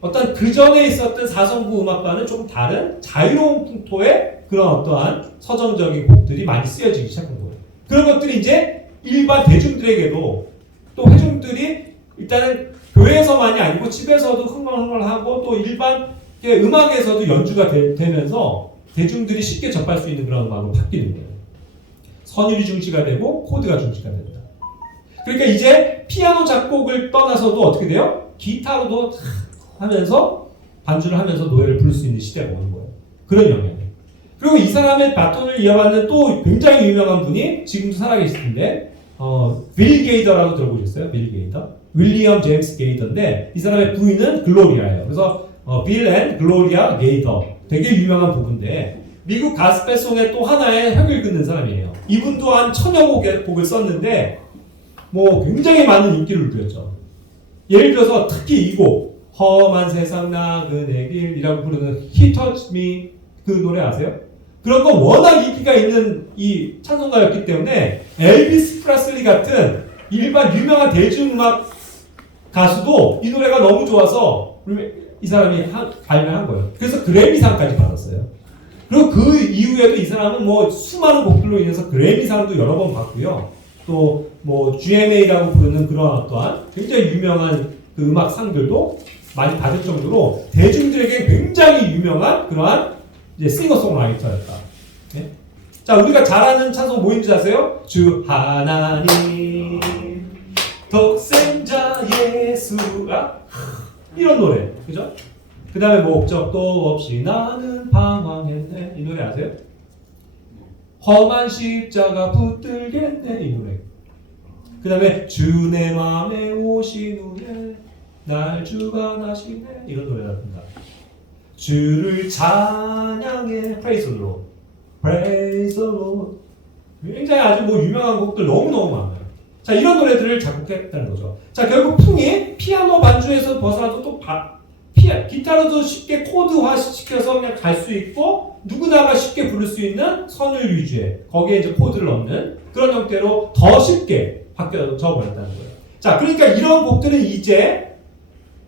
어떤 그 전에 있었던 사성구 음악과는 조금 다른 자유로운 풍토의 그런 어떠한 서정적인 곡들이 많이 쓰여지기 시작한 거예요. 그런 것들이 이제 일반 대중들에게도 또 회중들이 일단은 교회에서만이 아니고 집에서도 흥얼흥얼하고 또 일반 음악에서도 연주가 되면서 대중들이 쉽게 접할 수 있는 그런 음악으로 바뀌는 거예요. 선율이 중시가 되고 코드가 중시가 됩니다. 그러니까 이제 피아노 작곡을 떠나서도 어떻게 돼요? 기타로도 하면서 반주를 하면서 노래를 부를 수 있는 시대가 오는 거예요. 그런 영향이에요. 그리고 이 사람의 바톤을 이어받는 또 굉장히 유명한 분이 지금도 살아계시는데 빌 게이더라고 들어보셨어요? 빌 게이더? 윌리엄 제임스 게이더인데 이 사람의 부인은 글로리아예요. 그래서 빌 앤 글로리아 게이더 되게 유명한 부부인데 미국 가스펠송의 또 하나의 획을 긋는 사람이에요. 이분도 한 1000여 곡을 썼는데 뭐 굉장히 많은 인기를 누렸죠. 예를 들어서 특히 이 곡 험한 세상 나그네 길이라고 부르는 He Touched Me 그 노래 아세요? 그런 거 워낙 인기가 있는 이 찬송가였기 때문에 엘비스 프레슬리 같은 일반 유명한 대중음악 가수도 이 노래가 너무 좋아서 이 사람이 발매한 거예요. 그래서 그래미상까지 받았어요. 그리고 그 이후에도 이 사람은 뭐 수많은 곡들로 인해서 그래미상도 여러 번 받고요. 또 뭐 GMA라고 부르는 그런 어떠한 굉장히 유명한 그 음악상들도 많이 받을 정도로 대중들에게 굉장히 유명한 그러한 이제 싱어송라이터였다. 네? 자, 우리가 잘 아는 찬송 뭐인지 아세요? 주 하나님 독생자 예수가 이런 노래, 그죠? 그 다음에 목적도 없이 나는 방황했네 이 노래 아세요? 험한 십자가 붙들겠네 이 노래. 그 다음에 주 내 맘에 오신 후에 날 주관하시네 이런 노래랍니다. 주를 찬양해 Praise the Lord, Praise the Lord. 굉장히 아주 뭐 유명한 곡들 너무너무 많아요. 자, 이런 노래들을 작곡했다는 거죠. 자, 결국 풍이 피아노 반주에서 벗어나도 또 기타로도 쉽게 코드화 시켜서 그냥 갈 수 있고 누구나가 쉽게 부를 수 있는 선율 위주의 거기에 이제 코드를 넣는 그런 형태로 더 쉽게 바뀌어져 버렸다는 거예요. 자, 그러니까 이런 곡들은 이제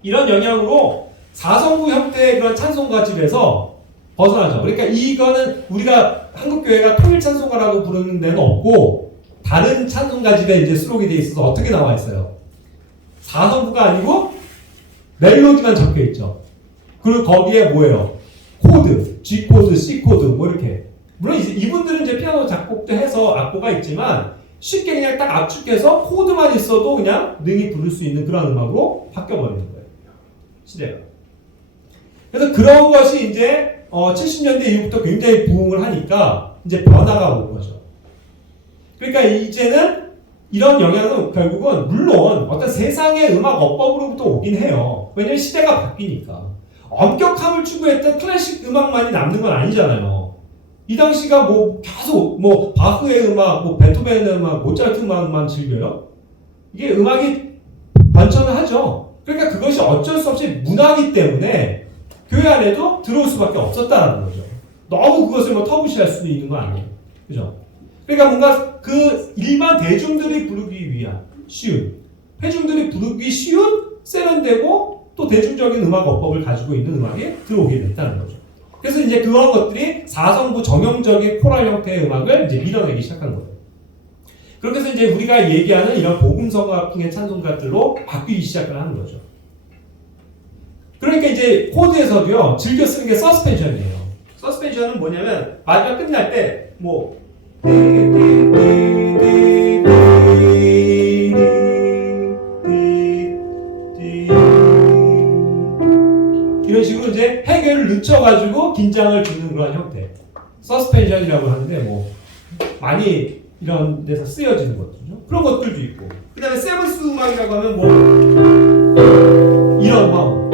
이런 영향으로 4성구 형태의 그런 찬송가집에서 벗어나죠. 그러니까 이거는 우리가 한국교회가 통일찬송가라고 부르는 데는 없고 다른 찬송가집에 이제 수록이 돼 있어서 어떻게 나와 있어요? 4성구가 아니고 멜로디만 적혀 있죠. 그리고 거기에 뭐예요? 코드, G 코드, C 코드 뭐 이렇게. 물론 이분들은 이제 피아노 작곡도 해서 악보가 있지만 쉽게 그냥 딱 압축해서 코드만 있어도 그냥 능히 부를 수 있는 그런 음악으로 바뀌어버리는 거예요. 시대가. 그래서 그런 것이 이제 70년대 이후부터 굉장히 부흥을 하니까 이제 변화가 온 거죠. 그러니까 이제는 이런 영향은 결국은 물론 어떤 세상의 음악 어법으로부터 오긴 해요. 왜냐면 시대가 바뀌니까. 엄격함을 추구했던 클래식 음악만이 남는 건 아니잖아요. 이 당시가 뭐 계속 뭐 바흐의 음악, 뭐 베토벤의 음악, 모차르트 음악만 즐겨요? 이게 음악이 변천을 하죠. 그러니까 그것이 어쩔 수 없이 문화이기 때문에 교회 안에도 들어올 수밖에 없었다는 거죠. 너무 그것을 뭐 터부시할 수도 있는 거 아니에요. 그죠? 그러니까 뭔가 그 일반 대중들이 부르기 위한 쉬운, 회중들이 부르기 쉬운 세련되고 또 대중적인 음악 어법을 가지고 있는 음악이 들어오게 됐다는 거죠. 그래서 이제 그런 것들이 4성부 정형적인 코랄 형태의 음악을 이제 밀어내기 시작한 거예요. 그렇게 해서 이제 우리가 얘기하는 이런 복음성가풍의 찬송가들로 바뀌기 시작을 하는 거죠. 그러니까 이제 코드에서도요 즐겨 쓰는 게 서스펜션이에요. 서스펜션은 뭐냐면 마지막 끝날 때뭐 이런 식으로 이제 해결을 늦춰가지고 긴장을 주는 그런 형태. 서스펜션이라고 하는데 뭐 많이 이런 데서 쓰여지는 것들죠. 그런 것들도 있고. 그 다음에 세븐스 음악이라고 하면 뭐 이런 화음.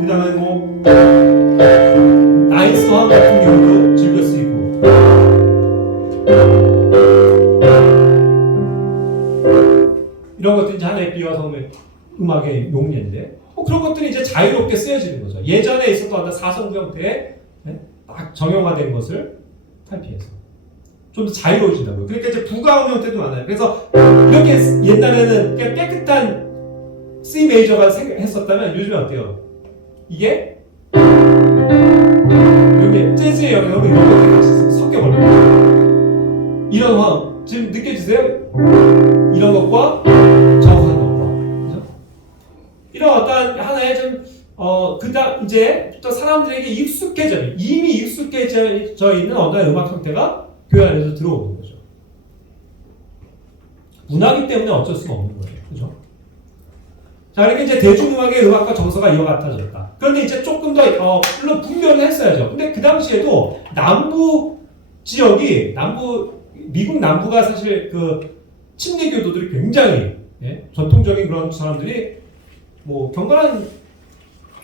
그 다음에 뭐 나이스 화음 같은 경우도 즐겨 쓰이고. 이런 것들이 이제 하나의 비화성의 음악의 용례인데 그런 것들이 이제 자유롭게 쓰여지는 거죠. 예전에 있었던 어떤 사성구 형태의 딱 정형화된 것을 탈피해서 좀 더 자유로워진다고요. 그러니까 이제 부가음 형태도 많아요. 그래서 이렇게 옛날에는 그냥 깨끗한 C 메이저가 했었다면 요즘에 어때요? 이게 여기 재즈의 영역으로 이런 것들이 같이 섞여버려요. 이런 화음 지금 느껴지세요? 이런 것과 저하는 것과 그죠? 이런 어떤 하나의 좀 그다음 이제 또 사람들에게 이미 익숙해져 있는 어떤 음악 형태가 교회 안에서 들어오는 거죠. 문화기 때문에 어쩔 수가 없는 거예요. 그죠? 자, 그러니까 이제 대중음악의 음악과 정서가 이와 같아졌다. 그런데 이제 조금 더 물론 분별을 했어야죠. 근데 그 당시에도 남부 지역이 미국 남부가 사실 그 침례교도들이 굉장히 전통적인 그런 사람들이 뭐 경건한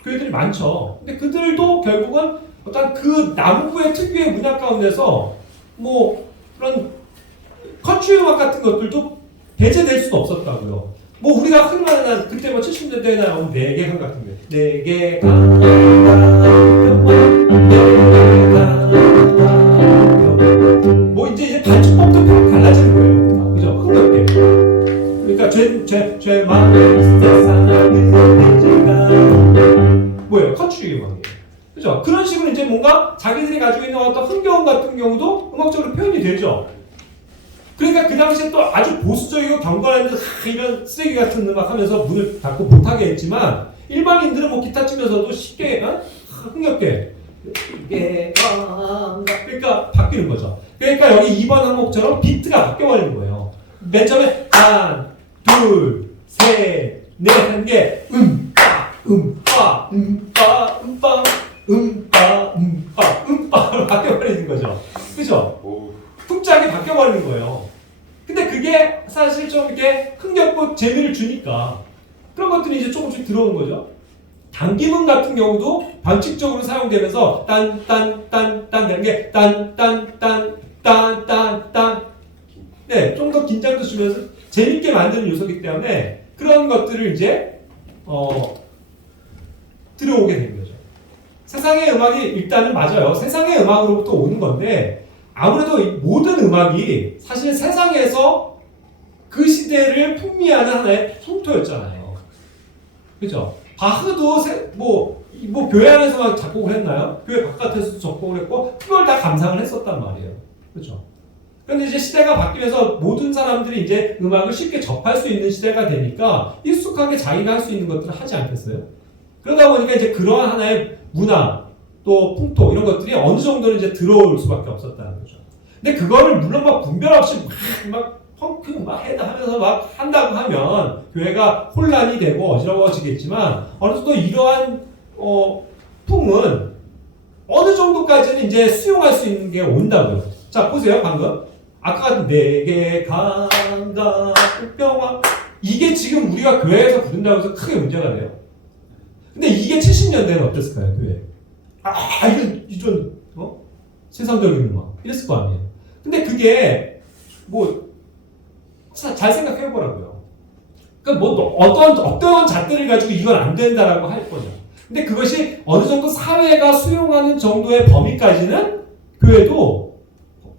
교회들이 많죠. 근데 그들도 결국은 어떤 그 남부의 특유의 문화 가운데서 뭐 그런 컨트리 음악 같은 것들도 배제될 수는 없었다고요. 뭐 우리가 흔히 말하는 그때 뭐 70년대에 나온 내계강 같은 거, 내계강, 뭐 이제 반주법도 달라지는 거예요. 그죠? 흥겹게. 그러니까 죄만 뭐예요? 컨트리 음악이에요. 그죠? 그런 식으로 이제 뭔가 자기들이 가지고 있는 어떤 흥겨움 같은 경우도 음악적으로 표현이 되죠. 그러니까 그 당시에 또 아주 보수적이고 경건한 이런 쓰레기 같은 음악 하면서 문을 닫고 못하게 했지만 일반인들은 뭐 기타 치면서도 쉽게 흥겹게 그러니까 바뀌는 거죠. 그러니까 여기 2번 항목처럼 비트가 바뀌어버리는 거예요. 맨 처음에 한, 둘, 셋, 넷 하는 게 바뀌어버리는 거죠. 그죠? 쿵짝이 바뀌어버리는 거예요. 근데 그게 사실 좀 이렇게 흥겹고 재미를 주니까 그런 것들이 이제 조금씩 들어오는 거죠. 당기문 같은 경우도 반칙적으로 사용되면서 딴딴딴딴 되는 게 딴딴딴딴딴딴 네, 좀 더 긴장도 주면서 재밌게 만드는 요소이기 때문에 그런 것들을 이제 들어오게 된 거죠. 세상의 음악이 일단은 맞아요. 세상의 음악으로부터 오는 건데 아무래도 모든 음악이 사실 세상에서 그 시대를 풍미하는 하나의 풍토였잖아요. 그죠? 바흐도 뭐 교회 안에서만 작곡을 했나요? 교회 바깥에서도 작곡을 했고 그걸 다 감상을 했었단 말이에요. 그렇죠? 그런데 이제 시대가 바뀌면서 모든 사람들이 이제 음악을 쉽게 접할 수 있는 시대가 되니까 익숙하게 자기가 할 수 있는 것들을 하지 않겠어요? 그러다 보니까 이제 그러한 하나의 문화 또 풍토 이런 것들이 어느 정도는 이제 들어올 수밖에 없었다는 거죠. 근데 그거를 물론 막 분별 없이 막 펑크 막 해다 하면서 막 한다고 하면 교회가 혼란이 되고 어지러워지겠지만 어느 정도 이러한 풍은 어느 정도까지는 이제 수용할 수 있는 게 온다고요. 자 보세요 방금 아까 같은 내게 강가 평화 이게 지금 우리가 교회에서 부른다고 해서 크게 문제가 돼요. 근데 이게 70년대는 어땠을까요 교회? 이런 세상적인 음악 이랬을 거 아니에요. 근데 그게 뭐 잘 생각해보라고요. 그러니까 뭐 어떤 잣대를 가지고 이건 안 된다라고 할 거죠. 근데 그것이 어느 정도 사회가 수용하는 정도의 범위까지는 교회도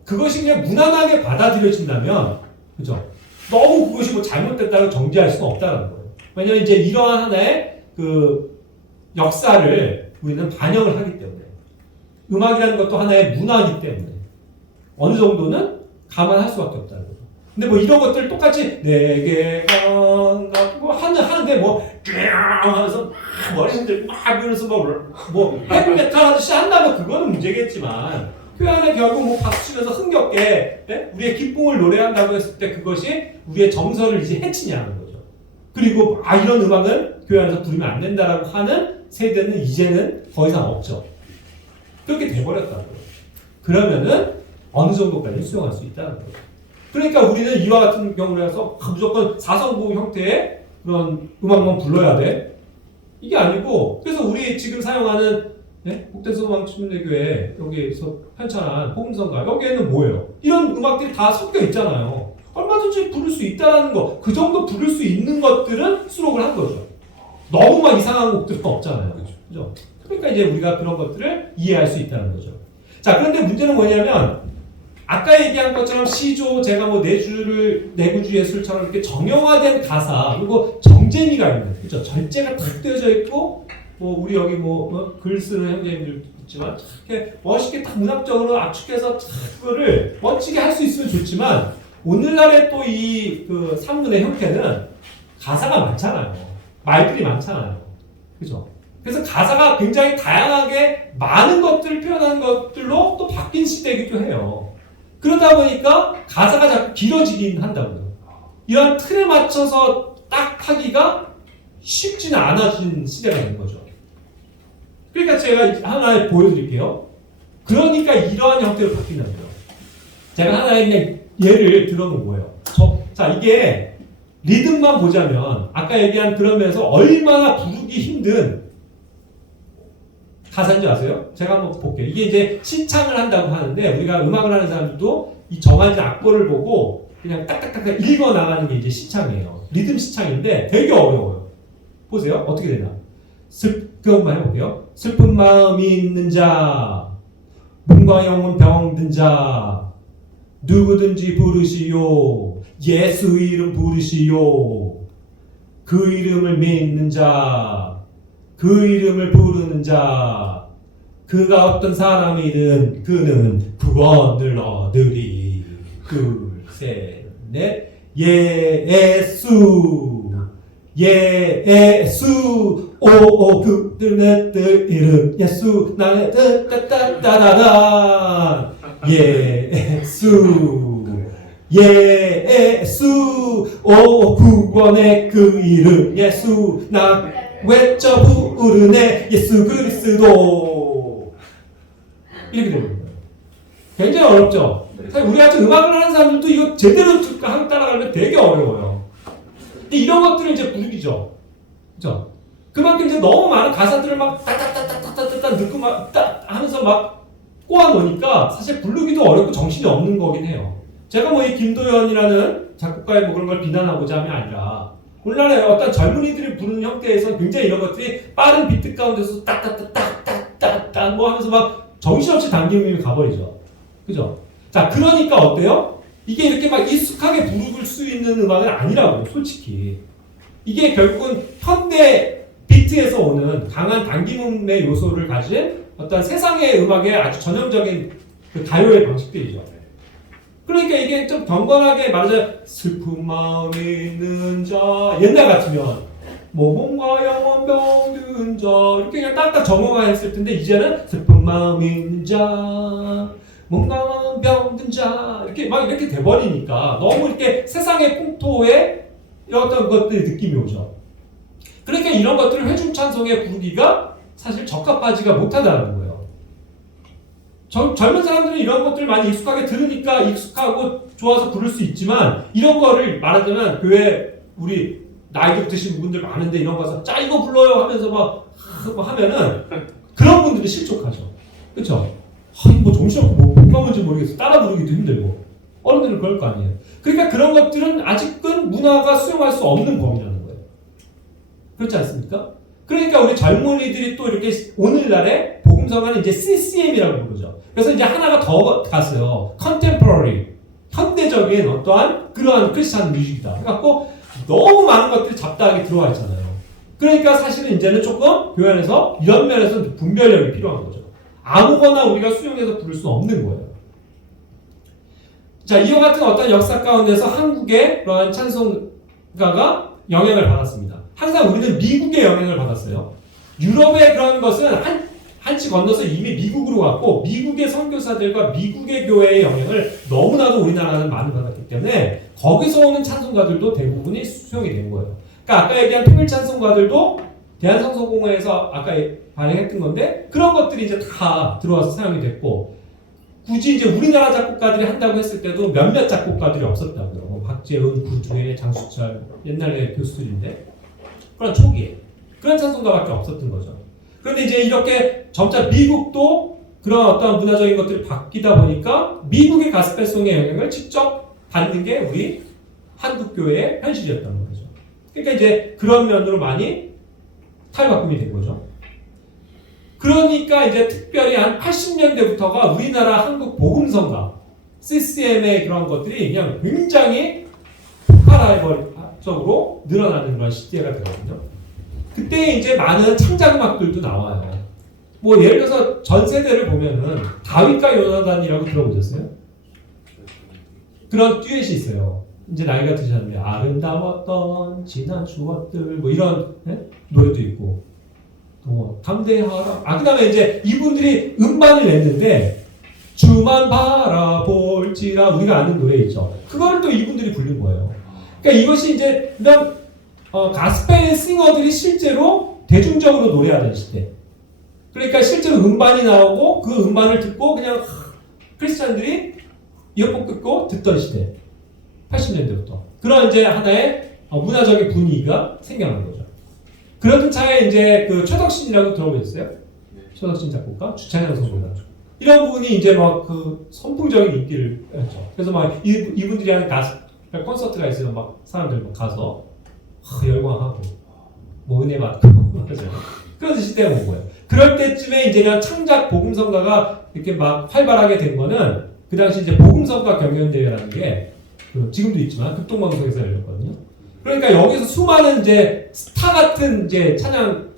그것이 그냥 무난하게 받아들여진다면, 그죠? 너무 그것이 뭐 잘못됐다고 정지할 수는 없다는 거예요. 왜냐하면 이제 이러한 하나의 그 역사를 우리는 반영을 하기 때문에 음악이라는 것도 하나의 문화이기 때문에 어느 정도는 감안할 수밖에 없다는 거죠. 근데 뭐 이런 것들 똑같이 내게가 뭐 하는데 뭐 하면서 막 머리 흔들고 막 이러면서 뭐 헤비메탈 하듯이 한다면 그거는 문제겠지만 그 안에 결국 뭐 박수 치면서 흥겹게 우리의 기쁨을 노래한다고 했을 때 그것이 우리의 정서를 이제 해치냐는 거죠. 그리고 이런 음악은 교회 안에서 부르면 안 된다라고 하는 세대는 이제는 더 이상 없죠. 그렇게 돼버렸다고요. 그러면은 어느 정도까지 수용할 수 있다는 거죠. 그러니까 우리는 이와 같은 경우로 해서 무조건 4성부 형태의 그런 음악만 불러야 돼? 이게 아니고 그래서 우리 지금 사용하는 복대소망침례교회 여기서 편찬한 복음성가 여기에는 뭐예요? 이런 음악들이 다 섞여 있잖아요. 얼마든지 부를 수 있다는 거, 그 정도 부를 수 있는 것들은 수록을 한 거죠. 너무 막 이상한 곡들은 없잖아요. 그죠? 그러니까 이제 우리가 그런 것들을 이해할 수 있다는 거죠. 자, 그런데 문제는 뭐냐면 아까 얘기한 것처럼 시조, 제가 뭐 내구주 예술처럼 이렇게 정형화된 가사 그리고 정재미가 있는, 그죠? 절제가 탁 되어져 있고 뭐 우리 여기 글 쓰는 형제님들도 있지만 이렇게 멋있게 딱 문학적으로 압축해서 그거를 멋지게 할 수 있으면 좋지만 오늘날의 또 이 그 산문의 형태는 가사가 많잖아요. 말들이 많잖아요. 그죠? 그래서 가사가 굉장히 다양하게 많은 것들을 표현하는 것들로 또 바뀐 시대이기도 해요. 그러다 보니까 가사가 자꾸 길어지긴 한다고요. 이런 틀에 맞춰서 딱 하기가 쉽지는 않아진 시대가 있는 거죠. 그러니까 제가 하나 보여드릴게요. 그러니까 이러한 형태로 바뀐다는 거예요. 제가 하나의 그냥 예를 들어놓은 거예요. 자, 이게 리듬만 보자면 아까 얘기한 그런 면에서 얼마나 부르기 힘든 가사인지 아세요? 제가 한번 볼게요. 이게 이제 신창을 한다고 하는데 우리가 음악을 하는 사람들도 이 정한 악보를 보고 그냥 딱딱딱 읽어 나가는 게 이제 신창이에요. 리듬 신창인데 되게 어려워요. 보세요. 어떻게 되나? 그것만 해볼게요. 슬픈 마음이 있는 자, 몸과 영혼 병든 자, 누구든지 부르시오. 예수 이름 부르시오. 그 이름을 믿는 자, 그 이름을 부르는 자, 그가 어떤 사람이든 그는 구원을 얻으리. 둘, 셋, 넷. 예수, 예수, 오, 그들의 이름 예수, 나의 따따따따따따. 예수, 예수, 오, 구원의 그 이름 예수, 나 외쳐 부르네 예수 그리스도. 이렇게 되는 거예요. 굉장히 어렵죠? 사실 우리 같은 음악을 하는 사람들도 이거 제대로 따라가면 되게 어려워요. 근데 이런 것들은 이제 부르기죠. 그죠? 그만큼 이제 너무 많은 가사들을 막 따따따따따따따 넣고 막 따 하면서 막 꼬아놓으니까 사실 부르기도 어렵고 정신이 없는 거긴 해요. 제가 뭐 이 김도연이라는 작곡가의 뭐 그런 걸 비난하고자 함이 아니라 오늘날에 어떤 젊은이들이 부르는 형태에서 굉장히 이런 것들이 빠른 비트 가운데서 따따따따따따따 뭐 하면서 막 정신없이 당김이 가버리죠. 그죠? 자, 그러니까 어때요? 이게 이렇게 막 익숙하게 부를 수 있는 음악은 아니라고요, 솔직히. 이게 결국은 현대 비트에서 오는 강한 당김음의 요소를 가진 어떤 세상의 음악의 아주 전형적인 그 가요의 방식들이죠. 그러니까 이게 좀 경건하게 말하자면 슬픈 마음이 있는 자, 옛날 같으면 뭐 몸과 영혼 병든 자 이렇게 그냥 딱딱 정형화했을 텐데 이제는 슬픈 마음이 있는 자, 몸과 영혼 병든 자 이렇게 막 이렇게 돼버리니까 너무 이렇게 세상의 풍토에 어떤 것들의 느낌이 오죠. 그러니까 이런 것들을 회중 찬송에 부르기가 사실 적합하지가 못하다는 거예요. 젊은 사람들은 이런 것들을 많이 익숙하게 들으니까 익숙하고 좋아서 부를 수 있지만 이런 거를 말하자면 교회 우리 나이도 드신 분들 많은데 이런 거 가서 자 이거 불러요 하면서 막 하면은 그런 분들이 실족하죠. 그렇죠? 뭐 정신없고 뭔가 뭔지 모르겠어. 따라 부르기도 힘들고 어른들은 그럴 거 아니에요. 그러니까 그런 것들은 아직은 문화가 수용할 수 없는 범위라는 거예요. 그렇지 않습니까? 그러니까 우리 젊은이들이 또 이렇게 오늘날에 복음성가는 이제 CCM이라고 부르죠. 그래서 이제 하나가 더 갔어요. Contemporary, 현대적인 어떠한 그러한 크리스찬 뮤직이다. 그래갖고 너무 많은 것들이 잡다하게 들어와 있잖아요. 그러니까 사실은 이제는 조금 교회 안에서 이런 면에서 분별력이 필요한 거죠. 아무거나 우리가 수용해서 부를 수는 없는 거예요. 자, 이와 같은 어떤 역사 가운데서 한국의 그러한 찬송가가 영향을 받았습니다. 항상 우리는 미국의 영향을 받았어요. 유럽의 그런 것은 한치 건너서 이미 미국으로 갔고 미국의 선교사들과 미국의 교회의 영향을 너무나도 우리나라는 많이 받았기 때문에 거기서 오는 찬송가들도 대부분이 수용이 된 거예요. 그러니까 아까 얘기한 통일 찬송가들도 대한성서공회에서 아까 발행했던 건데 그런 것들이 이제 다 들어와서 사용이 됐고 굳이 이제 우리나라 작곡가들이 한다고 했을 때도 몇몇 작곡가들이 없었다고요. 뭐 박재은, 구주혜, 장수철 옛날의 교수들인데 그런 초기에 그런 찬송가밖에 없었던 거죠. 그런데 이제 이렇게 점차 미국도 그런 어떤 문화적인 것들이 바뀌다 보니까 미국의 가스펠송의 영향을 직접 받는 게 우리 한국교회의 현실이었던 거죠. 그러니까 이제 그런 면으로 많이 탈바꿈이 된 거죠. 그러니까 이제 특별히 한 80년대부터가 우리나라 한국 복음성가, CCM의 그런 것들이 그냥 굉장히 폭발적으로 늘어나는 그런 시대가 되거든요. 그때 이제 많은 창작음악들도 나와요. 뭐 예를 들어서 전 세대를 보면은 다윗과 요나단이라고 들어보셨어요? 그런 듀엣이 있어요. 이제 나이가 드셨는데 아름다웠던 지난 추억들 뭐 이런 노래도 있고 또 담대하라. 그다음에 이제 이분들이 음반을 냈는데 주만 바라볼지라 우리가 아는 노래 있죠. 그거를 또 이분들이 부른 거예요. 그러니까 이것이 이제 그다음 가스펠 싱어들이 실제로 대중적으로 노래하던 시대. 그러니까 실제로 음반이 나오고 그 음반을 듣고 그냥 크리스찬들이 이어폰 끄고 듣던 시대. 80년대부터. 그런 이제 하나의 문화적인 분위기가 생겨난 거죠. 그러던 차에 이제 그 최덕신이라고 들어보셨어요? 최덕신 작곡가, 주찬양 선생님. 이런 분이 이제 막 그 선풍적인 인기를 했죠. 그래서 막 이분들이 하는 가스펠 콘서트가 있어요. 막 사람들 막 가서 열광하고 뭐 은혜 받고 그죠. 그런 시대가 온 거예요. 그럴 때쯤에 이제는 창작 복음성가가 이렇게 막 활발하게 된 거는 그 당시 이제 복음성가 경연대회라는 게 지금도 있지만 극동방송에서 열렸거든요. 그러니까 여기서 수많은 이제 스타 같은 이제 찬양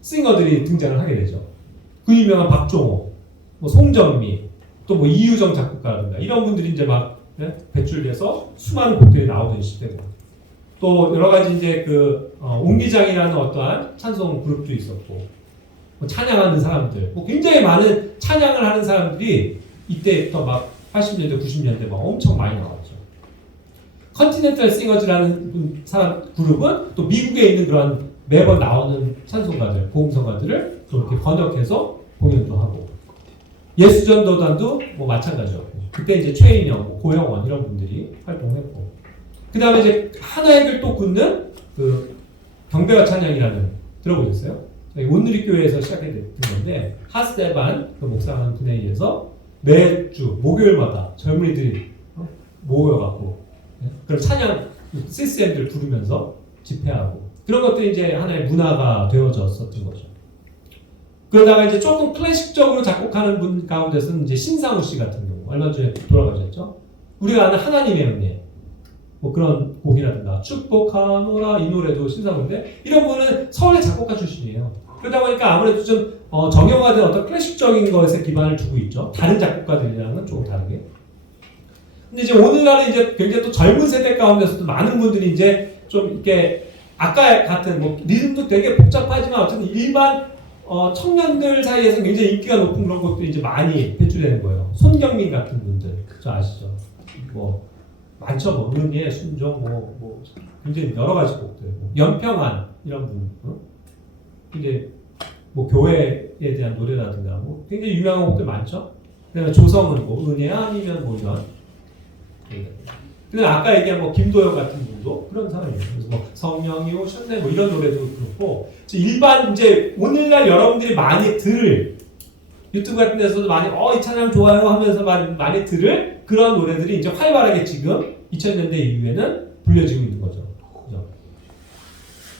싱어들이 등장을 하게 되죠. 그 유명한 박종호, 뭐 송정미, 또 뭐 이유정 작곡가라든가 이런 분들이 이제 막 배출돼서 수많은 곡들이 나오던 시대고 또 여러 가지 이제 그 옹기장이라는 어떠한 찬송 그룹도 있었고 뭐 찬양하는 사람들, 뭐 굉장히 많은 찬양을 하는 사람들이 이때부터 막 80년대, 90년대 막 엄청 많이 나왔죠. 컨티넨탈 싱어즈라는 사람 그룹은 또 미국에 있는 그런 매번 나오는 찬송가들, 복음성가들을 또 이렇게 번역해서 공연도 하고 예수전도단도 뭐 마찬가지였고 그때 이제 최인영, 뭐 고영원 이런 분들이 활동했고 그 다음에 이제 하나의 또 굳는 그 경배와 찬양이라는 들어보셨어요? 온누리교회에서 시작이 됐던 건데 하스데반 그 목사하는 분에 의해서 매주 목요일마다 젊은이들이 모여갖고 그런 찬양 CCM들 부르면서 집회하고 그런 것들이 이제 하나의 문화가 되어졌었던 거죠. 그러다가 이제 조금 클래식적으로 작곡하는 분 가운데서는 이제 신상우 씨 같은 경우 얼마 전에 돌아가셨죠. 우리가 아는 하나님의 은혜 뭐 그런 곡이라든가 축복하노라 이 노래도 신상우인데 이런 분은 서울의 작곡가 출신이에요. 그러다 보니까 아무래도 좀 정형화된 어떤 클래식적인 것에 기반을 두고 있죠. 다른 작곡가들이랑은 조금 다르게. 근데 이제 오늘날은 이제 굉장히 또 젊은 세대 가운데서도 많은 분들이 이제 좀 이렇게 아까 같은 뭐 리듬도 되게 복잡하지만 어쨌든 일반 청년들 사이에서 굉장히 인기가 높은 그런 것들이 이제 많이 배출되는 거예요. 손경민 같은 분들 저 아시죠? 뭐 많죠. 뭐 은혜, 순종, 뭐 굉장히 여러 가지 곡들. 뭐 연평안 이런 분. 이제 뭐 교회에 대한 노래라든가 뭐 굉장히 유명한 곡들 많죠. 그다음에 조성은 뭐 은혜 아니면 뭐 이런. 근데 아까 얘기한 뭐 김도영 같은 분도 그런 사람이에요. 그래서 뭐 성령이 오셨네 뭐 이런 노래도 그렇고 일반 이제 오늘날 여러분들이 많이 들을 유튜브 같은 데서도 많이 이 찬양 좋아요 하면서 많이 들을 그런 노래들이 이제 활발하게 지금 2000년대 이후에는 불려지고 있는 거죠. 그죠?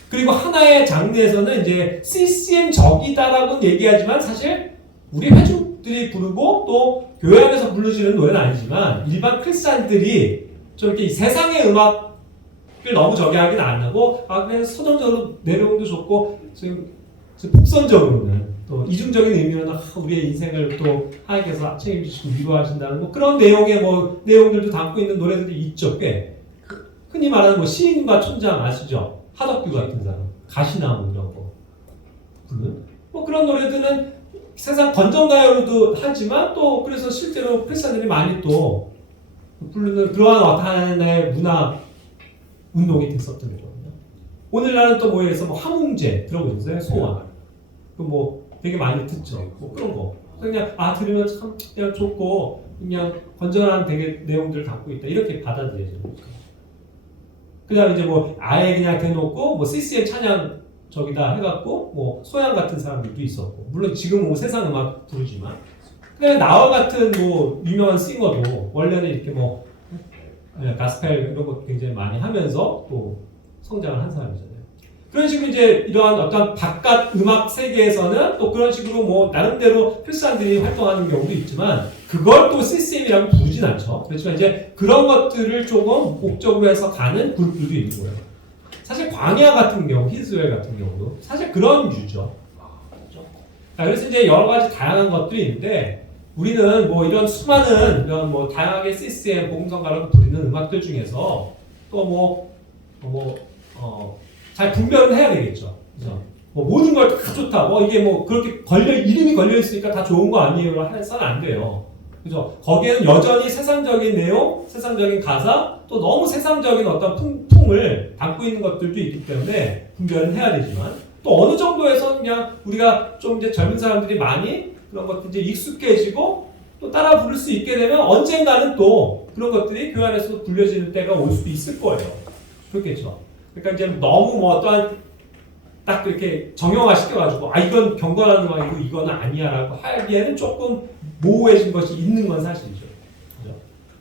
그리고 하나의 장르에서는 이제 CCM적이다라고 얘기하지만 사실 우리 회중들이 부르고 또 교회 안에서 불러지는 노래는 아니지만 일반 크리스찬들이 좀 이렇게 세상의 음악을 너무 저기 하긴 안 하고 그냥 서정적으로 내려오는 게 좋고 지금 복선적으로는 또 이중적인 의미로는 우리의 인생을 또 하나님께서 책임지시고 위로하신다는 뭐 그런 내용의 뭐 내용들도 담고 있는 노래들이 있죠. 꽤 흔히 말하는 뭐 시인과 촌장 아시죠? 하덕규 같은 사람, 가시나무 이런 거 부르는 뭐 그런 노래들은 세상 건전가요로도 하지만 또 그래서 실제로 크리스천들이 많이 또 부르는 그러한 어떤 하나의 문화 운동이 됐었던 거거든요. 오늘날은 또 뭐에서 뭐 함흥제 들어보셨어요? 소원 그 뭐 되게 많이 듣죠. 뭐 그런 거 그냥 들으면 참 그냥 좋고 그냥 건전한 되게 내용들을 담고 있다 이렇게 받아들여져요. 그다음 이제 뭐 아예 그냥 대놓고 뭐 CCM 찬양 저기다 해갖고 뭐 소양 같은 사람들도 있었고 물론 지금은 뭐 세상 음악 부르지만 그냥 나와 같은 뭐 유명한 싱어도 원래는 이렇게 뭐 가스펠 이런 것 굉장히 많이 하면서 또 성장을 한 사람이잖아요. 그런 식으로 이제 이러한 어떤 바깥 음악 세계에서는 또 그런 식으로 뭐 나름대로 크리스찬들이 활동하는 경우도 있지만 그걸 또 CCM이라고 부르진 않죠. 그렇지만 이제 그런 것들을 조금 목적으로 해서 가는 그룹들도 있는 거예요. 사실 광야 같은 경우, 히즈웰 같은 경우도 사실 그런 유죠. 그래서 이제 여러 가지 다양한 것들이 있는데 우리는 뭐 이런 수많은 이런 뭐 다양하게 CCM 복음성가라고 부르는 음악들 중에서 또 잘 분별은 해야 되겠죠. 그죠? 뭐 모든 걸 다 좋다. 이게 뭐 그렇게 이름이 걸려 있으니까 다 좋은 거 아니에요? 해서는 안 돼요. 그죠? 거기에는 여전히 세상적인 내용, 세상적인 가사, 또 너무 세상적인 어떤 풍을 담고 있는 것들도 있기 때문에 분별은 해야 되지만 또 어느 정도에서는 그냥 우리가 좀 이제 젊은 사람들이 많이 그런 것들이 이제 익숙해지고 또 따라 부를 수 있게 되면 언젠가는 또 그런 것들이 교회 안에서도 불려지는 때가 올 수도 있을 거예요. 그렇겠죠. 그러니까 이제 너무 뭐 어떠한 딱 그렇게 정형화 시켜가지고 이건 경건한 음악이고 이거는 아니야라고 하기에는 조금 모호해진 것이 있는 건 사실이죠. 그죠?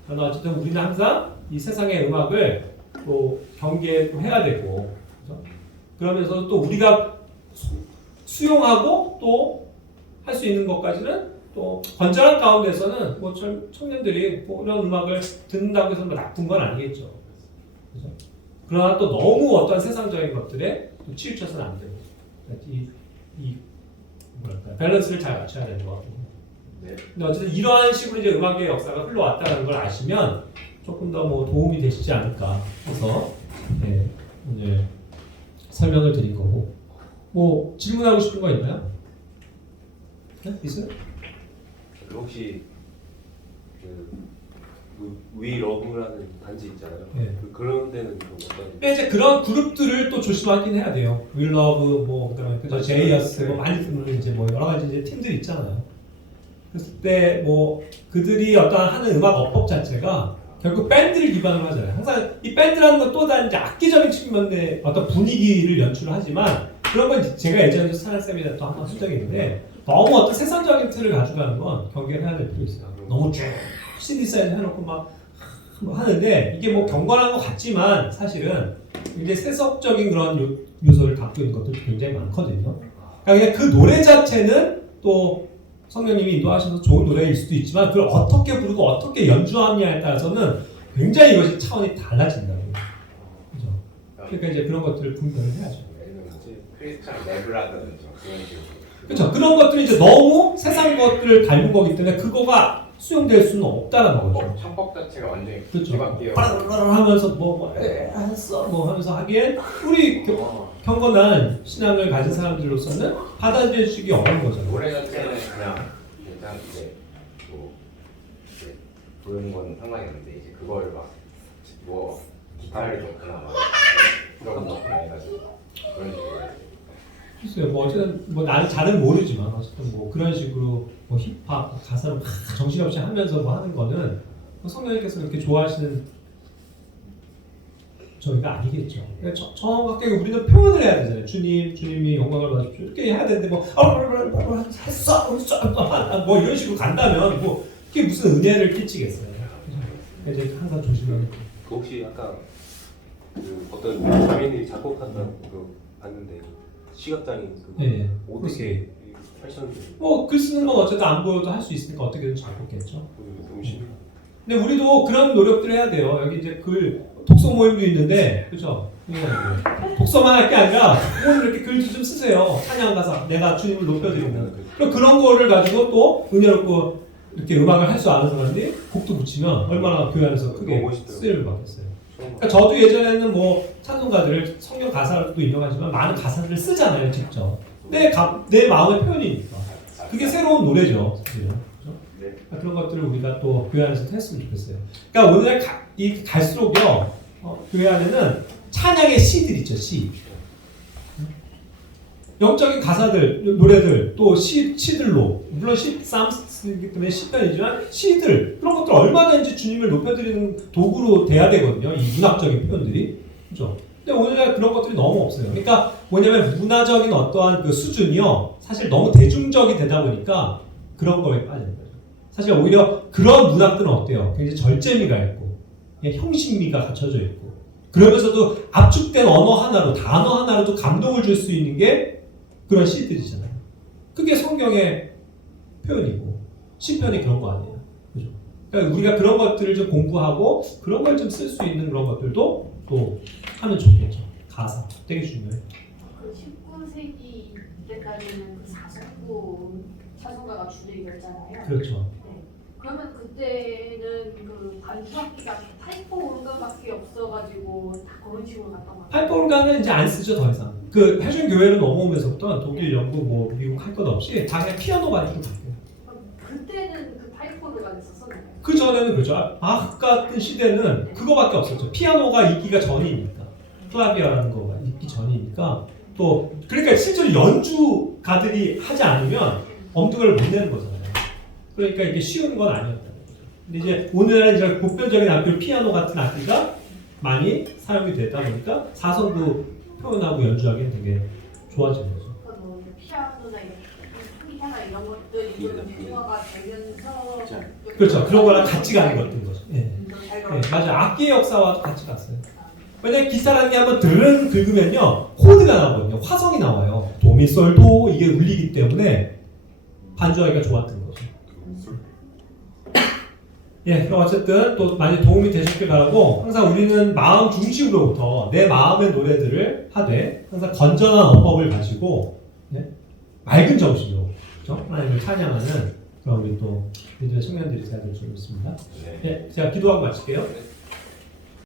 그러나 어쨌든 우리는 항상 이 세상의 음악을 또 경계해야 되고 그죠? 그러면서 또 우리가 수용하고 또 할 수 있는 것까지는 또 건전한 가운데서는 뭐 청년들이 뭐 이런 음악을 듣는다고 해서 뭐 나쁜 건 아니겠죠. 그죠? 그러나 또 너무 어떤 세상적인 것들에 또 치우쳐서는 안 되고 뭐랄까 밸런스를 잘 맞춰야 되는 것 같고. 네. 근데 어쨌든 이러한 식으로 이제 음악의 역사가 흘러왔다는 걸 아시면 조금 더 뭐 도움이 되시지 않을까 해서 오늘 설명을 드린 거고. 뭐 질문하고 싶은 거 있나요? 네? 있어요? 혹시 We Love라는 단지 있잖아요. 네. 그런 데는 좀 어떤? 이제 그런 그룹들을 또 조심하긴 해야 돼요. We Love 그다음에 제이어스 많이 듣는 이제 뭐 여러 가지 이제 팀들 있잖아요. 그때 뭐 그들이 어떤 하는 음악 어법 자체가 결국 밴드를 기반으로 하잖아요. 항상 이 밴드라는 건 또 다른 이제 악기적인 측면의 어떤 분위기를 연출하지만 그런 건 제가 예전에 사랑 쌤이랑 또 한번 한 적이 있는데 너무 어떤 세상적인 틀을 가져가는 건 경계를 해야 될 필요 있어요. 너무 쭉 신디사이즈 해놓고 막 하는데 이게 뭐 경건한 것 같지만 사실은 이제 세속적인 그런 요소를 갖고 있는 것들이 굉장히 많거든요. 그러니까 그 노래 자체는 또 성령님이 인도하셔서 좋은 노래일 수도 있지만 그걸 어떻게 부르고 어떻게 연주하느냐에 따라서는 굉장히 이것이 차원이 달라진다고. 그죠? 그러니까 이제 그런 것들을 분별을 해야죠. 크리스찬 랩이라든지 그런 식으로. 그렇죠. 그런 것들이 이제 너무 세상 것들을 닮은 거기 때문에 그거가 수용될 수는 없다는 거죠. 창법 자체가 완전히 그렇죠. 개박이에요. 하면서 했어 하면서 하기엔 우리 경건한 신앙을 가진 사람들로서는 받아들여지기 어려운 거잖아요. 노래 자체는 그냥 일단 이제 부르는 건 상관이 없는데 이제 그걸 뭐 기타를 좀 그나마 그런 거 해가지고 그런 식으로. 글쎄요, 뭐 어쨌든 뭐 나는 잘은 모르지만 어쨌든 뭐 그런 식으로 뭐 힙합 가사를 막 정신없이 하면서 뭐 하는 거는 뭐 성령님께서 그렇게 좋아하시는 저희가 아니겠죠. 그러니까 정확하게 우리는 표현을 해야 되잖아요. 주님이 영광을 받으십시오. 이렇게 해야 되는데 뭐 했어, 뭐 이런 식으로 간다면 뭐 그게 무슨 은혜를 끼치겠어요. 그래서 이제 항상 조심해야 돼요. 혹시 아까 그 어떤 자매님이 작곡한다고 봤는데 시각장애인 예. 어떻게 하셨는지 뭐 글 쓰는 건 어쨌든 안 보여도 할 수 있으니까 어떻게든 작곡했죠. 음식 근데 우리도 그런 노력들을 해야 돼요. 여기 이제 글 독서 모임도 있는데, 그죠? 독서만 할 게 아니라 오늘 이렇게 글도 좀 쓰세요. 찬양 가사 내가 주님을 높여드린다. 그럼 그런 거를 가지고 또 은혜롭고 이렇게 음악을 할 줄 아는 사람들이 곡도 붙이면 얼마나 교회 안에서 크게 너무 멋있더라고요. 쓰임을 받겠어요. 그러니까 저도 예전에는 뭐 찬송가들을 성경 가사도 인용하지만 많은 가사들을 쓰잖아요, 직접. 내 마음의 표현이니까. 그게 새로운 노래죠, 사실은. 그렇죠? 그러니까 그런 것들을 우리가 또 교회 안에서 했으면 좋겠어요. 그러니까 오늘 갈수록요, 교회 안에는 찬양의 시들 있죠, 시. 영적인 가사들, 노래들, 또 시들로, 물론 쌈스이기 때문에 시편이지만 시들, 그런 것들 얼마든지 주님을 높여드리는 도구로 돼야 되거든요. 이 문학적인 표현들이. 그죠? 근데 오늘날 그런 것들이 너무 없어요. 그러니까 뭐냐면 문화적인 어떠한 그 수준이요, 사실 너무 대중적이 되다 보니까 그런 거에 빠지는 거죠. 사실 오히려 그런 문학들은 어때요? 굉장히 절제미가 있고, 형식미가 갖춰져 있고, 그러면서도 압축된 언어 하나로, 단어 하나로도 감동을 줄 수 있는 게 그런 시들이잖아요. 그게 성경의 표현이고 시편이 그런 거 아니에요. 그죠? 그러니까 우리가 그런 것들을 좀 공부하고 그런 걸 좀 쓸 수 있는 그런 것들도 또 하면 좋겠죠. 가사 되게 중요해요. 그 19세기 때까지는 그 사석구 찬송가가 주력이었잖아요. 그렇죠. 네. 그러면 그때는 그 반주악기가 파이프 오르간밖에 없어가지고 다 그런 식으로 갔던 것 같아요. 파이프 오르간은 이제 안 쓰죠, 더 이상. 그 회중 교회로 넘어오면서부터 독일, 영국, 뭐 미국 할 것 없이 다 그냥 피아노 반주로 바뀌어요. 그때는 그 파이프 오르간이 있었었나요? 그 전에는 그죠. 악 같은 시대는 그거밖에 없었죠. 피아노가 있기가 전이니까, 클라비아라는 거가 있기 전이니까. 또 그러니까 실제로 연주가들이 하지 않으면 엄두를 못 내는 거잖아요. 그러니까 이게 쉬운 건 아니었다는 거죠. 근데 이제 오늘날 이제 보편적인 악기로 피아노 같은 악기가 많이 사용이 되다 보니까 사성도 표현하고 연주하기는 되게 좋아진 거죠. 뭐 피아노나 이런 기타나 이런 것들이 좀 대중화가 되면서 그렇죠. 그런 거랑 같이 가는 것들인 거죠. 예. 잘 네, 맞아요. 악기의 역사와도 같이 갔어요. 왜냐면 기타라는 게 한번 드르릉 긁으면요, 코드가 나오거든요. 화성이 나와요. 도미솔도 이게 울리기 때문에 반주하기가 좋았던 거죠. 예, 그럼 어쨌든 또 많이 도움이 되셨길 바라고, 항상 우리는 마음 중심으로부터 내 마음의 노래들을 하되 항상 건전한 언법을 가지고, 예? 맑은 정신으로, 그렇죠? 하나님을 찬양하는 그런 우리 또 믿음의 청년들이 되야 될 줄 믿습니다. 예, 제가 기도하고 마칠게요.